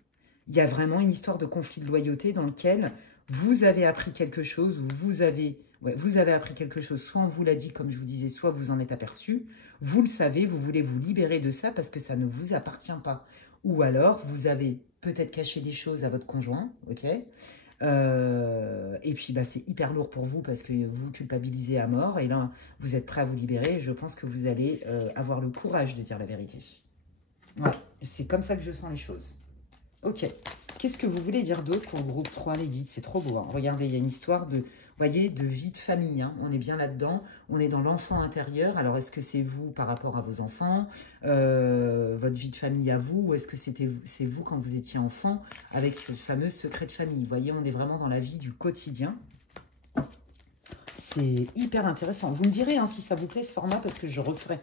Il y a vraiment une histoire de conflit de loyauté dans lequel vous avez appris quelque chose, vous avez appris quelque chose, soit on vous l'a dit, comme je vous disais, soit vous en êtes aperçu. Vous le savez, vous voulez vous libérer de ça parce que ça ne vous appartient pas. Ou alors, vous avez peut-être caché des choses à votre conjoint, ok? Et puis, bah, c'est hyper lourd pour vous parce que vous culpabilisez à mort. Et là, vous êtes prêt à vous libérer. Et je pense que vous allez avoir le courage de dire la vérité. Voilà, c'est comme ça que je sens les choses. Ok. Qu'est-ce que vous voulez dire d'autre pour le groupe 3, les guides? C'est trop beau. Hein. Regardez, il y a une histoire de, voyez, de vie de famille. Hein. On est bien là-dedans. On est dans l'enfant intérieur. Alors, est-ce que c'est vous par rapport à vos enfants, votre vie de famille à vous, ou est-ce que c'est vous quand vous étiez enfant avec ce fameux secret de famille? Vous voyez, on est vraiment dans la vie du quotidien. C'est hyper intéressant. Vous me direz hein, si ça vous plaît ce format parce que je referai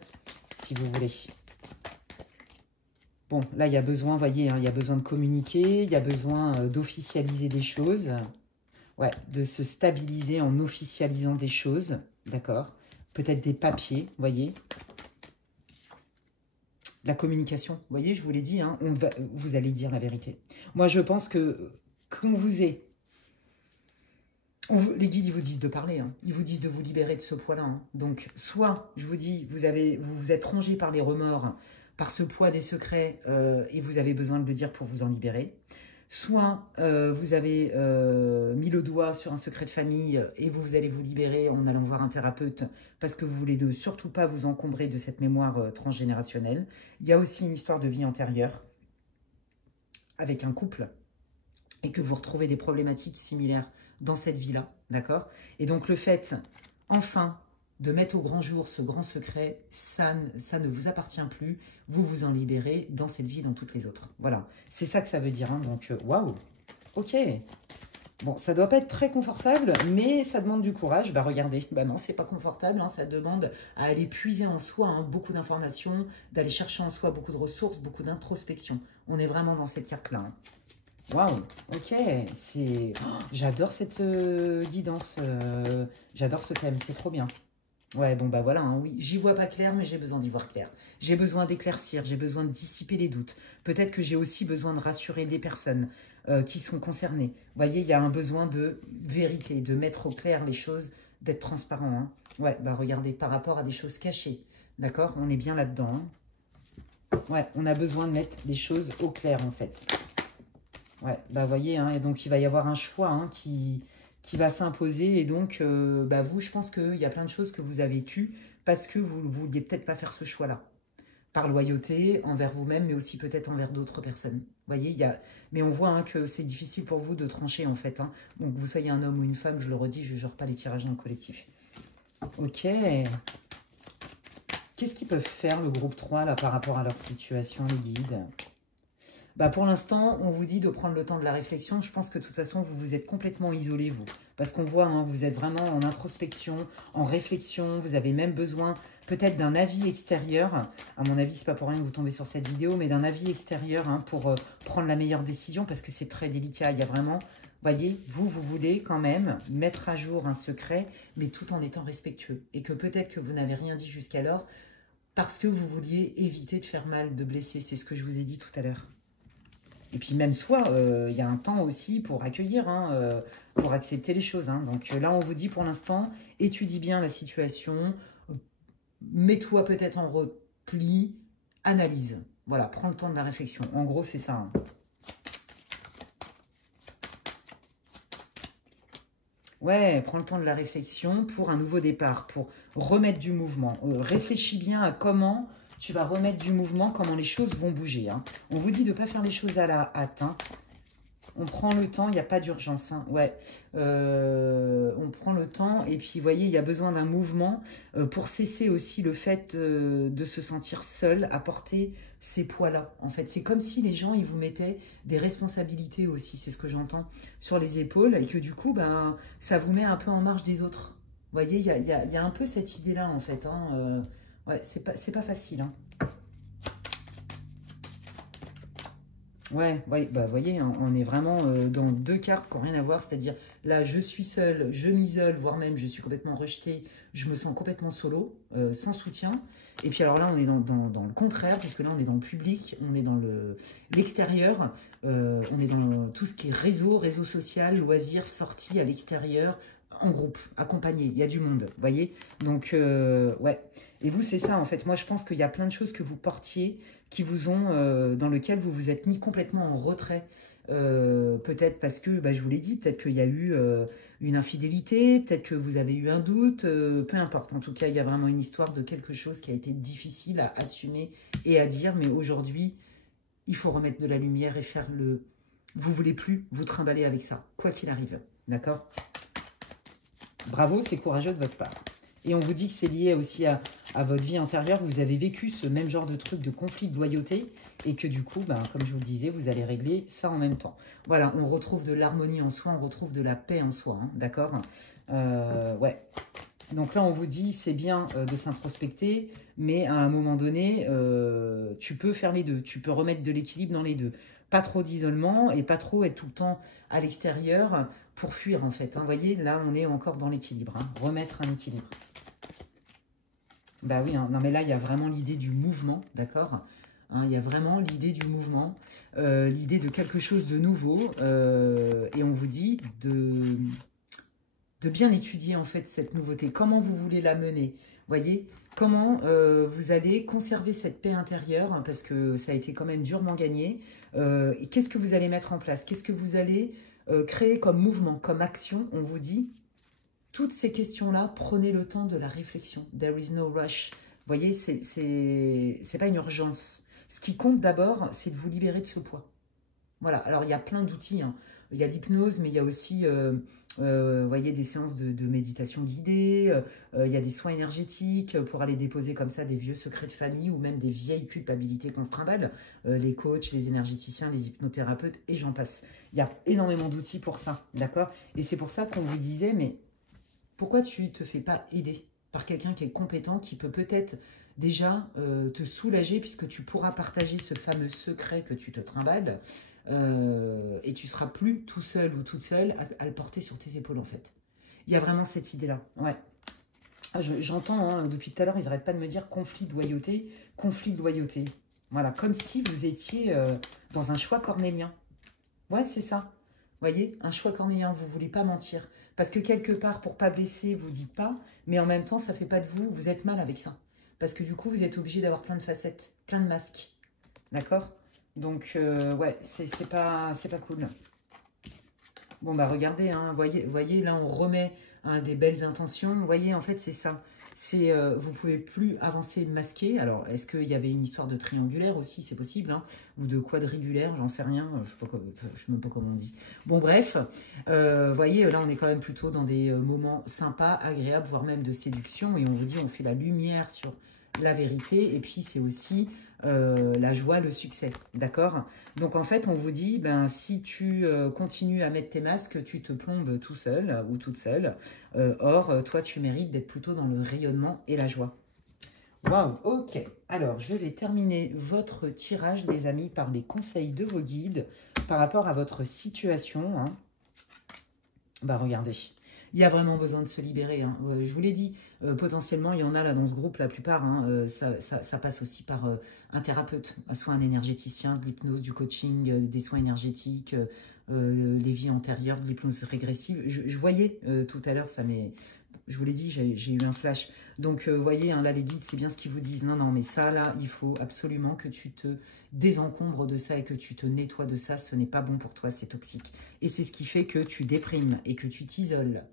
si vous voulez. Bon, là, il y a besoin, vous voyez, hein, il y a besoin de communiquer, il y a besoin d'officialiser des choses. Ouais, de se stabiliser en officialisant des choses, d'accord? Peut-être des papiers, vous voyez? La communication, vous voyez, je vous l'ai dit, hein, vous allez dire la vérité. Moi, je pense que quand vous êtes... les guides, ils vous disent de parler, hein. Ils vous disent de vous libérer de ce poids-là. Hein. Donc, soit, je vous dis, vous vous êtes rongé par les remords, par ce poids des secrets, et vous avez besoin de le dire pour vous en libérer. Soit vous avez mis le doigt sur un secret de famille et vous allez vous libérer en allant voir un thérapeute parce que vous voulez surtout pas vous encombrer de cette mémoire transgénérationnelle. Il y a aussi une histoire de vie antérieure avec un couple et que vous retrouvez des problématiques similaires dans cette vie-là, d'accord? Et donc le fait, enfin, de mettre au grand jour ce grand secret, ça ne vous appartient plus. Vous vous en libérez dans cette vie, dans toutes les autres. Voilà, c'est ça que ça veut dire. Hein. Donc, waouh, ok. Bon, ça doit pas être très confortable, mais ça demande du courage. Bah, regardez, bah non, c'est pas confortable. Hein. Ça demande à aller puiser en soi hein, beaucoup d'informations, d'aller chercher en soi beaucoup de ressources, beaucoup d'introspection. On est vraiment dans cette carte-là. Hein. Waouh, ok, c'est... Oh, j'adore cette guidance. J'adore ce thème, c'est trop bien. Ouais, bon, bah voilà, hein, oui, j'y vois pas clair, mais j'ai besoin d'y voir clair. J'ai besoin d'éclaircir, j'ai besoin de dissiper les doutes. Peut-être que j'ai aussi besoin de rassurer les personnes qui sont concernées. Vous voyez, il y a un besoin de vérité, de mettre au clair les choses, d'être transparent. Hein. Ouais, bah regardez, par rapport à des choses cachées, d'accord? On est bien là-dedans. Hein. Ouais, on a besoin de mettre les choses au clair, en fait. Ouais, bah voyez, hein, et donc il va y avoir un choix hein, qui va s'imposer. Et donc, bah vous, je pense qu'il y a plein de choses que vous avez tues parce que vous ne vouliez peut-être pas faire ce choix-là. Par loyauté envers vous-même, mais aussi peut-être envers d'autres personnes. Vous voyez, mais on voit hein, que c'est difficile pour vous de trancher, en fait. Hein. Donc, que vous soyez un homme ou une femme, je le redis, je ne jure pas les tirages dans le collectif. Ok. Qu'est-ce qu'ils peuvent faire, le groupe 3, là, par rapport à leur situation, les guides? Bah pour l'instant, on vous dit de prendre le temps de la réflexion. Je pense que de toute façon, vous vous êtes complètement isolé, vous. Parce qu'on voit, hein, vous êtes vraiment en introspection, en réflexion. Vous avez même besoin peut-être d'un avis extérieur. À mon avis, c'est pas pour rien que vous tombez sur cette vidéo, mais d'un avis extérieur hein, pour prendre la meilleure décision parce que c'est très délicat. Il y a vraiment, voyez, vous voulez quand même mettre à jour un secret, mais tout en étant respectueux. Et que peut-être que vous n'avez rien dit jusqu'alors parce que vous vouliez éviter de faire mal, de blesser. C'est ce que je vous ai dit tout à l'heure. Et puis même soi, il y a un temps aussi pour accueillir, hein, pour accepter les choses. Hein. Donc là, on vous dit pour l'instant, étudie bien la situation, mets-toi peut-être en repli, analyse. Voilà, prends le temps de la réflexion. En gros, c'est ça. Hein. Ouais, prends le temps de la réflexion pour un nouveau départ, pour remettre du mouvement. Réfléchis bien à comment tu vas remettre du mouvement, comment les choses vont bouger. Hein. On vous dit de ne pas faire les choses à la hâte. Hein. On prend le temps, il n'y a pas d'urgence. Hein. Ouais, on prend le temps et puis, vous voyez, il y a besoin d'un mouvement pour cesser aussi le fait de se sentir seul à porter ces poids-là. En fait, c'est comme si les gens, ils vous mettaient des responsabilités aussi, c'est ce que j'entends, sur les épaules et que du coup, ben, ça vous met un peu en marge des autres. Vous voyez, il y a un peu cette idée-là, en fait. Hein. Ouais, c'est pas facile. Hein. Ouais, ouais, bah vous voyez, hein, on est vraiment dans deux cartes qui n'ont rien à voir, c'est-à-dire là, je suis seule, je m'isole, voire même je suis complètement rejetée, je me sens complètement solo, sans soutien. Et puis alors là, on est dans le contraire, puisque là, on est dans le public, on est dans l'extérieur, on est dans tout ce qui est réseau social, loisirs, sorties à l'extérieur, en groupe, accompagné, il y a du monde, vous voyez. Donc, ouais. Et vous, c'est ça, en fait. Moi, je pense qu'il y a plein de choses que vous portiez qui vous ont, dans lequel vous vous êtes mis complètement en retrait. Peut-être parce que, bah, je vous l'ai dit, peut-être qu'il y a eu une infidélité, peut-être que vous avez eu un doute, peu importe. En tout cas, il y a vraiment une histoire de quelque chose qui a été difficile à assumer et à dire. Mais aujourd'hui, il faut remettre de la lumière et faire le... Vous voulez plus vous trimballer avec ça, quoi qu'il arrive. D'accord? Bravo, c'est courageux de votre part. Et on vous dit que c'est lié aussi à votre vie antérieure. Vous avez vécu ce même genre de truc de conflit de loyauté et que du coup, ben, comme je vous le disais, vous allez régler ça en même temps. Voilà, on retrouve de l'harmonie en soi, on retrouve de la paix en soi, hein, d'accord? Ouais. Donc là, on vous dit, c'est bien de s'introspecter, mais à un moment donné, tu peux faire les deux. Tu peux remettre de l'équilibre dans les deux. Pas trop d'isolement et pas trop être tout le temps à l'extérieur pour fuir, en fait. Vous voyez, là, on est encore dans l'équilibre. Hein. Remettre un équilibre. Bah oui, hein. Non mais là, il y a vraiment l'idée du mouvement, d'accord? Hein, il y a vraiment l'idée du mouvement, l'idée de quelque chose de nouveau. Et on vous dit de bien étudier en fait cette nouveauté. Comment vous voulez la mener? Voyez, comment vous allez conserver cette paix intérieure, hein, parce que ça a été quand même durement gagné. Et qu'est-ce que vous allez mettre en place? Qu'est-ce que vous allez créer comme mouvement, comme action? On vous dit, toutes ces questions-là, prenez le temps de la réflexion. There is no rush. Vous voyez, c'est pas une urgence. Ce qui compte d'abord, c'est de vous libérer de ce poids. Voilà, alors il y a plein d'outils. Hein. Il y a l'hypnose, mais il y a aussi voyez, des séances de méditation guidée. Il y a des soins énergétiques pour aller déposer comme ça des vieux secrets de famille ou même des vieilles culpabilités qu'on se trimballe. Les coachs, les énergéticiens, les hypnothérapeutes et j'en passe. Il y a énormément d'outils pour ça, d'accord? Et c'est pour ça qu'on vous disait, mais pourquoi tu ne te fais pas aider par quelqu'un qui est compétent, qui peut peut-être déjà te soulager puisque tu pourras partager ce fameux secret que tu te trimbales et tu seras plus tout seul ou toute seule à le porter sur tes épaules en fait. Il y a vraiment cette idée-là, ouais. Ah, j'entends, hein, depuis tout à l'heure, ils n'arrêtent pas de me dire conflit de loyauté, conflit de loyauté. Voilà, comme si vous étiez dans un choix cornélien. Ouais, c'est ça. Vous voyez, un choix cornélien, vous ne voulez pas mentir. Parce que quelque part, pour pas blesser, vous ne dites pas, mais en même temps, ça ne fait pas de vous, vous êtes mal avec ça. Parce que du coup, vous êtes obligé d'avoir plein de facettes, plein de masques. D'accord? Donc, ouais, c'est pas cool. Bon, bah regardez, hein, voyez, là, on remet hein, des belles intentions. Vous voyez, en fait, c'est ça. C'est vous pouvez plus avancer masqué. Alors, est-ce qu'il y avait une histoire de triangulaire aussi? C'est possible, hein, ou de quadrigulaire, j'en sais rien. Je ne sais même pas comment on dit. Bon, bref, voyez, là, on est quand même plutôt dans des moments sympas, agréables, voire même de séduction. Et on vous dit, on fait la lumière sur la vérité. Et puis, c'est aussi la joie, le succès. D'accord? Donc, en fait, on vous dit, ben, si tu continues à mettre tes masques, tu te plombes tout seul ou toute seule. Or, toi, tu mérites d'être plutôt dans le rayonnement et la joie. Waouh, ok. Alors, je vais terminer votre tirage, les amis, par les conseils de vos guides par rapport à votre situation. Hein. Bah, regardez. Il y a vraiment besoin de se libérer. Hein. Je vous l'ai dit, potentiellement, il y en a là dans ce groupe, la plupart, hein, ça passe aussi par un thérapeute, soit un énergéticien, de l'hypnose, du coaching, des soins énergétiques, les vies antérieures, de l'hypnose régressive. Je voyais tout à l'heure, Je vous l'ai dit, j'ai eu un flash. Donc, vous voyez, hein, là, les guides, c'est bien ce qu'ils vous disent. Non, non, mais ça, là, il faut absolument que tu te désencombres de ça et que tu te nettoies de ça. Ce n'est pas bon pour toi, c'est toxique. Et c'est ce qui fait que tu déprimes et que tu t'isoles.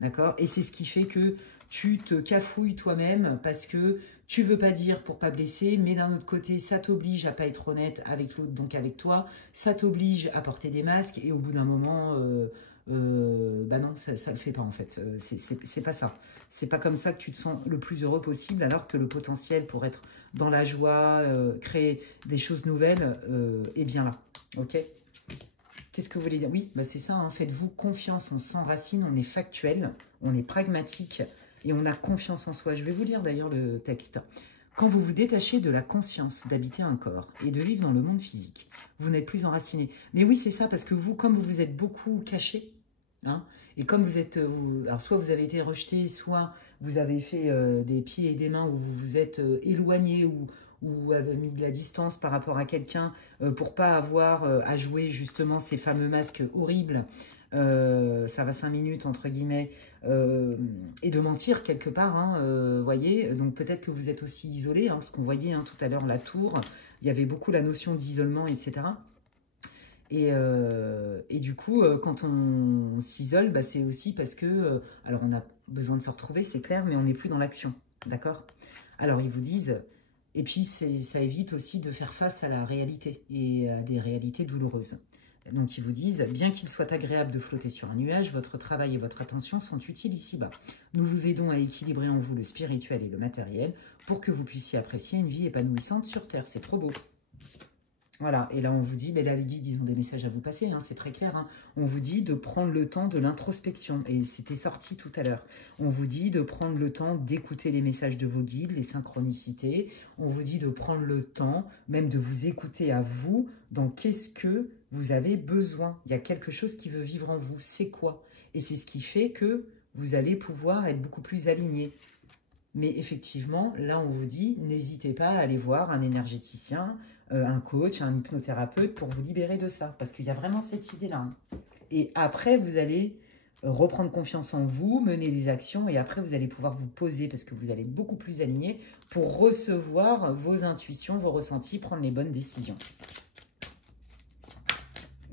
D'accord? Et c'est ce qui fait que tu te cafouilles toi-même parce que tu veux pas dire pour pas blesser, mais d'un autre côté, ça t'oblige à pas être honnête avec l'autre, donc avec toi. Ça t'oblige à porter des masques et au bout d'un moment... bah non, ça le fait pas en fait. C'est pas ça. C'est pas comme ça que tu te sens le plus heureux possible, alors que le potentiel pour être dans la joie, créer des choses nouvelles est bien là. Ok? Qu'est-ce que vous voulez dire? Oui, bah c'est ça. Hein, faites-vous confiance. On s'enracine, on est factuel, on est pragmatique et on a confiance en soi. Je vais vous lire d'ailleurs le texte. Quand vous vous détachez de la conscience d'habiter un corps et de vivre dans le monde physique, vous n'êtes plus enraciné. Mais oui, c'est ça, parce que vous, comme vous vous êtes beaucoup caché, hein, et comme vous êtes... alors, soit vous avez été rejeté, soit vous avez fait des pieds et des mains où vous vous êtes éloigné ou avez mis de la distance par rapport à quelqu'un pour pas avoir à jouer justement ces fameux masques horribles. Ça va 5 minutes entre guillemets et de mentir quelque part, hein, voyez, donc peut-être que vous êtes aussi isolé, hein, parce qu'on voyait hein, tout à l'heure la tour, il y avait beaucoup la notion d'isolement, etc. Et du coup, quand on s'isole, bah, c'est aussi parce que, alors on a besoin de se retrouver, c'est clair, mais on n'est plus dans l'action, d'accord? Alors ils vous disent, et puis ça évite aussi de faire face à la réalité et à des réalités douloureuses. Donc ils vous disent, bien qu'il soit agréable de flotter sur un nuage, votre travail et votre attention sont utiles ici-bas. Nous vous aidons à équilibrer en vous le spirituel et le matériel pour que vous puissiez apprécier une vie épanouissante sur Terre. C'est trop beau. Voilà, et là on vous dit, mais là les guides, ils ont des messages à vous passer, hein, c'est très clair. Hein. On vous dit de prendre le temps de l'introspection, et c'était sorti tout à l'heure. On vous dit de prendre le temps d'écouter les messages de vos guides, les synchronicités. On vous dit de prendre le temps, même de vous écouter à vous, dans qu'est-ce que vous avez besoin. Il y a quelque chose qui veut vivre en vous, c'est quoi? Et c'est ce qui fait que vous allez pouvoir être beaucoup plus aligné. Mais effectivement, là on vous dit, n'hésitez pas à aller voir un énergéticien, un coach, un hypnothérapeute pour vous libérer de ça. Parce qu'il y a vraiment cette idée-là. Hein. Et après, vous allez reprendre confiance en vous, mener des actions et après, vous allez pouvoir vous poser parce que vous allez être beaucoup plus aligné pour recevoir vos intuitions, vos ressentis, prendre les bonnes décisions.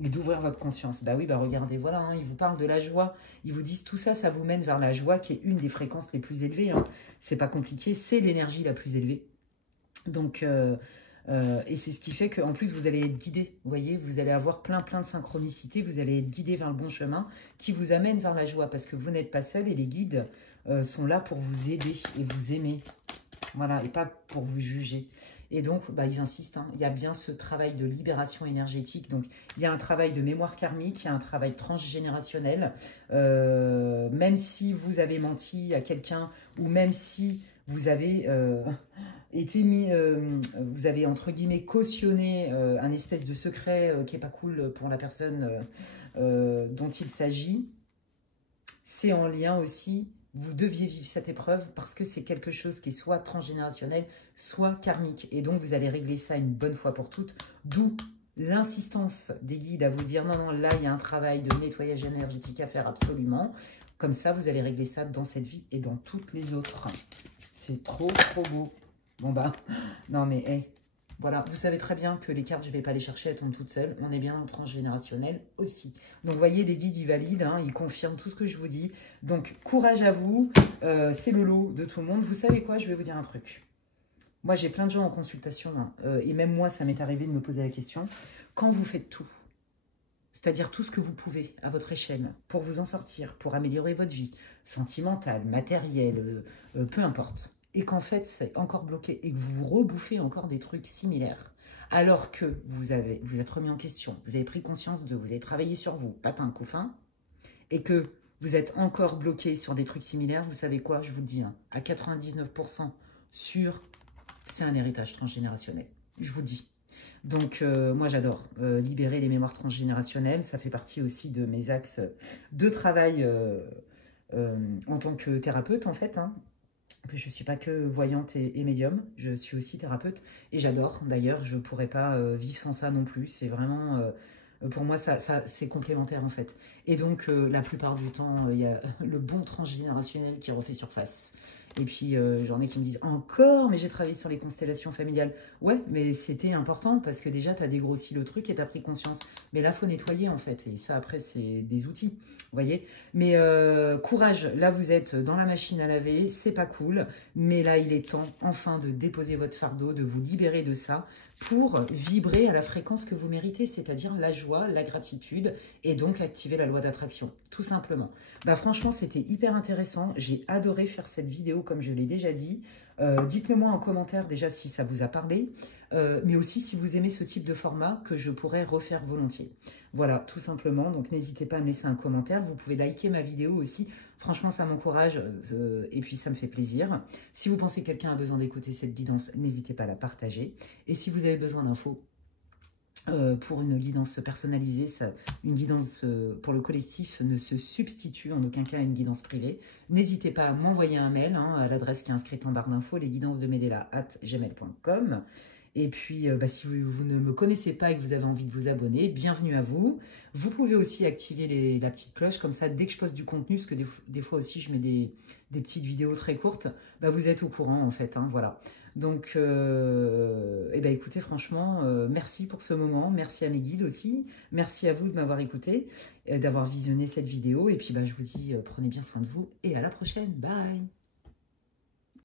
Et d'ouvrir votre conscience. Bah oui, bah regardez, voilà, hein, ils vous parlent de la joie. Ils vous disent tout ça, ça vous mène vers la joie qui est une des fréquences les plus élevées. Hein. C'est pas compliqué, c'est l'énergie la plus élevée. Donc... et c'est ce qui fait qu'en plus, vous allez être guidé. Vous voyez, vous allez avoir plein de synchronicité. Vous allez être guidé vers le bon chemin qui vous amène vers la joie. Parce que vous n'êtes pas seul et les guides sont là pour vous aider et vous aimer. Voilà, et pas pour vous juger. Et donc, bah, ils insistent. Hein, il y a bien ce travail de libération énergétique. Donc, il y a un travail de mémoire karmique, il y a un travail transgénérationnel. Même si vous avez menti à quelqu'un ou même si vous avez... été mis, vous avez entre guillemets cautionné un espèce de secret qui n'est pas cool pour la personne dont il s'agit, c'est en lien aussi, vous deviez vivre cette épreuve parce que c'est quelque chose qui est soit transgénérationnel, soit karmique. Et donc vous allez régler ça une bonne fois pour toutes, d'où l'insistance des guides à vous dire non, non, là il y a un travail de nettoyage énergétique à faire absolument. Comme ça, vous allez régler ça dans cette vie et dans toutes les autres. C'est trop beau. Bon bah, non mais, hey, voilà, vous savez très bien que les cartes, je ne vais pas les chercher, elles tombent toutes seules. On est bien en transgénérationnel aussi. Donc, vous voyez, les guides, ils valident, hein, ils confirment tout ce que je vous dis. Donc, courage à vous, c'est le lot de tout le monde. Vous savez quoi, je vais vous dire un truc. Moi, j'ai plein de gens en consultation, hein, et même moi, ça m'est arrivé de me poser la question. Quand vous faites tout, c'est-à-dire tout ce que vous pouvez à votre échelle pour vous en sortir, pour améliorer votre vie, sentimentale, matérielle, peu importe, et qu'en fait, c'est encore bloqué et que vous rebouffez encore des trucs similaires, alors que vous êtes remis en question, vous avez pris conscience de, vous avez travaillé sur vous, patin, couffin, et que vous êtes encore bloqué sur des trucs similaires, vous savez quoi, je vous le dis, hein, à 99% sûr, c'est un héritage transgénérationnel, je vous le dis. Donc, moi, j'adore libérer les mémoires transgénérationnelles, ça fait partie aussi de mes axes de travail en tant que thérapeute, en fait, hein. Que je ne suis pas que voyante et médium, je suis aussi thérapeute et j'adore. D'ailleurs, je ne pourrais pas vivre sans ça non plus. C'est vraiment Pour moi, c'est complémentaire en fait. Et donc, la plupart du temps, il y a le bon transgénérationnel qui refait surface. Et puis, j'en ai qui me disent encore, mais j'ai travaillé sur les constellations familiales. Ouais, mais c'était important parce que déjà, tu as dégrossi le truc et tu as pris conscience. Mais là, il faut nettoyer en fait. Et ça, après, c'est des outils. Vous voyez? Mais courage, là, vous êtes dans la machine à laver. C'est pas cool. Mais là, il est temps enfin de déposer votre fardeau, de vous libérer de ça pour vibrer à la fréquence que vous méritez, c'est-à-dire la joie, la gratitude et donc activer la loi d'attraction, tout simplement. Bah, franchement, c'était hyper intéressant. J'ai adoré faire cette vidéo, comme je l'ai déjà dit. Dites-le moi en commentaire déjà si ça vous a parlé, mais aussi si vous aimez ce type de format que je pourrais refaire volontiers. Voilà, tout simplement. Donc, n'hésitez pas à me laisser un commentaire. Vous pouvez liker ma vidéo aussi. Franchement, ça m'encourage et puis ça me fait plaisir. Si vous pensez que quelqu'un a besoin d'écouter cette guidance, n'hésitez pas à la partager. Et si vous avez besoin d'infos pour une guidance personnalisée, une guidance pour le collectif ne se substitue en aucun cas à une guidance privée. N'hésitez pas à m'envoyer un mail à l'adresse qui est inscrite en barre d'infos, lesguidancesdemedela@gmail.com. Et puis, si vous ne me connaissez pas et que vous avez envie de vous abonner, bienvenue à vous. Vous pouvez aussi activer la petite cloche, comme ça, dès que je poste du contenu, parce que des fois aussi, je mets des petites vidéos très courtes, vous êtes au courant, en fait, voilà. Donc, écoutez, franchement, merci pour ce moment. Merci à mes guides aussi. Merci à vous de m'avoir écouté, d'avoir visionné cette vidéo. Et puis, je vous dis, prenez bien soin de vous et à la prochaine. Bye!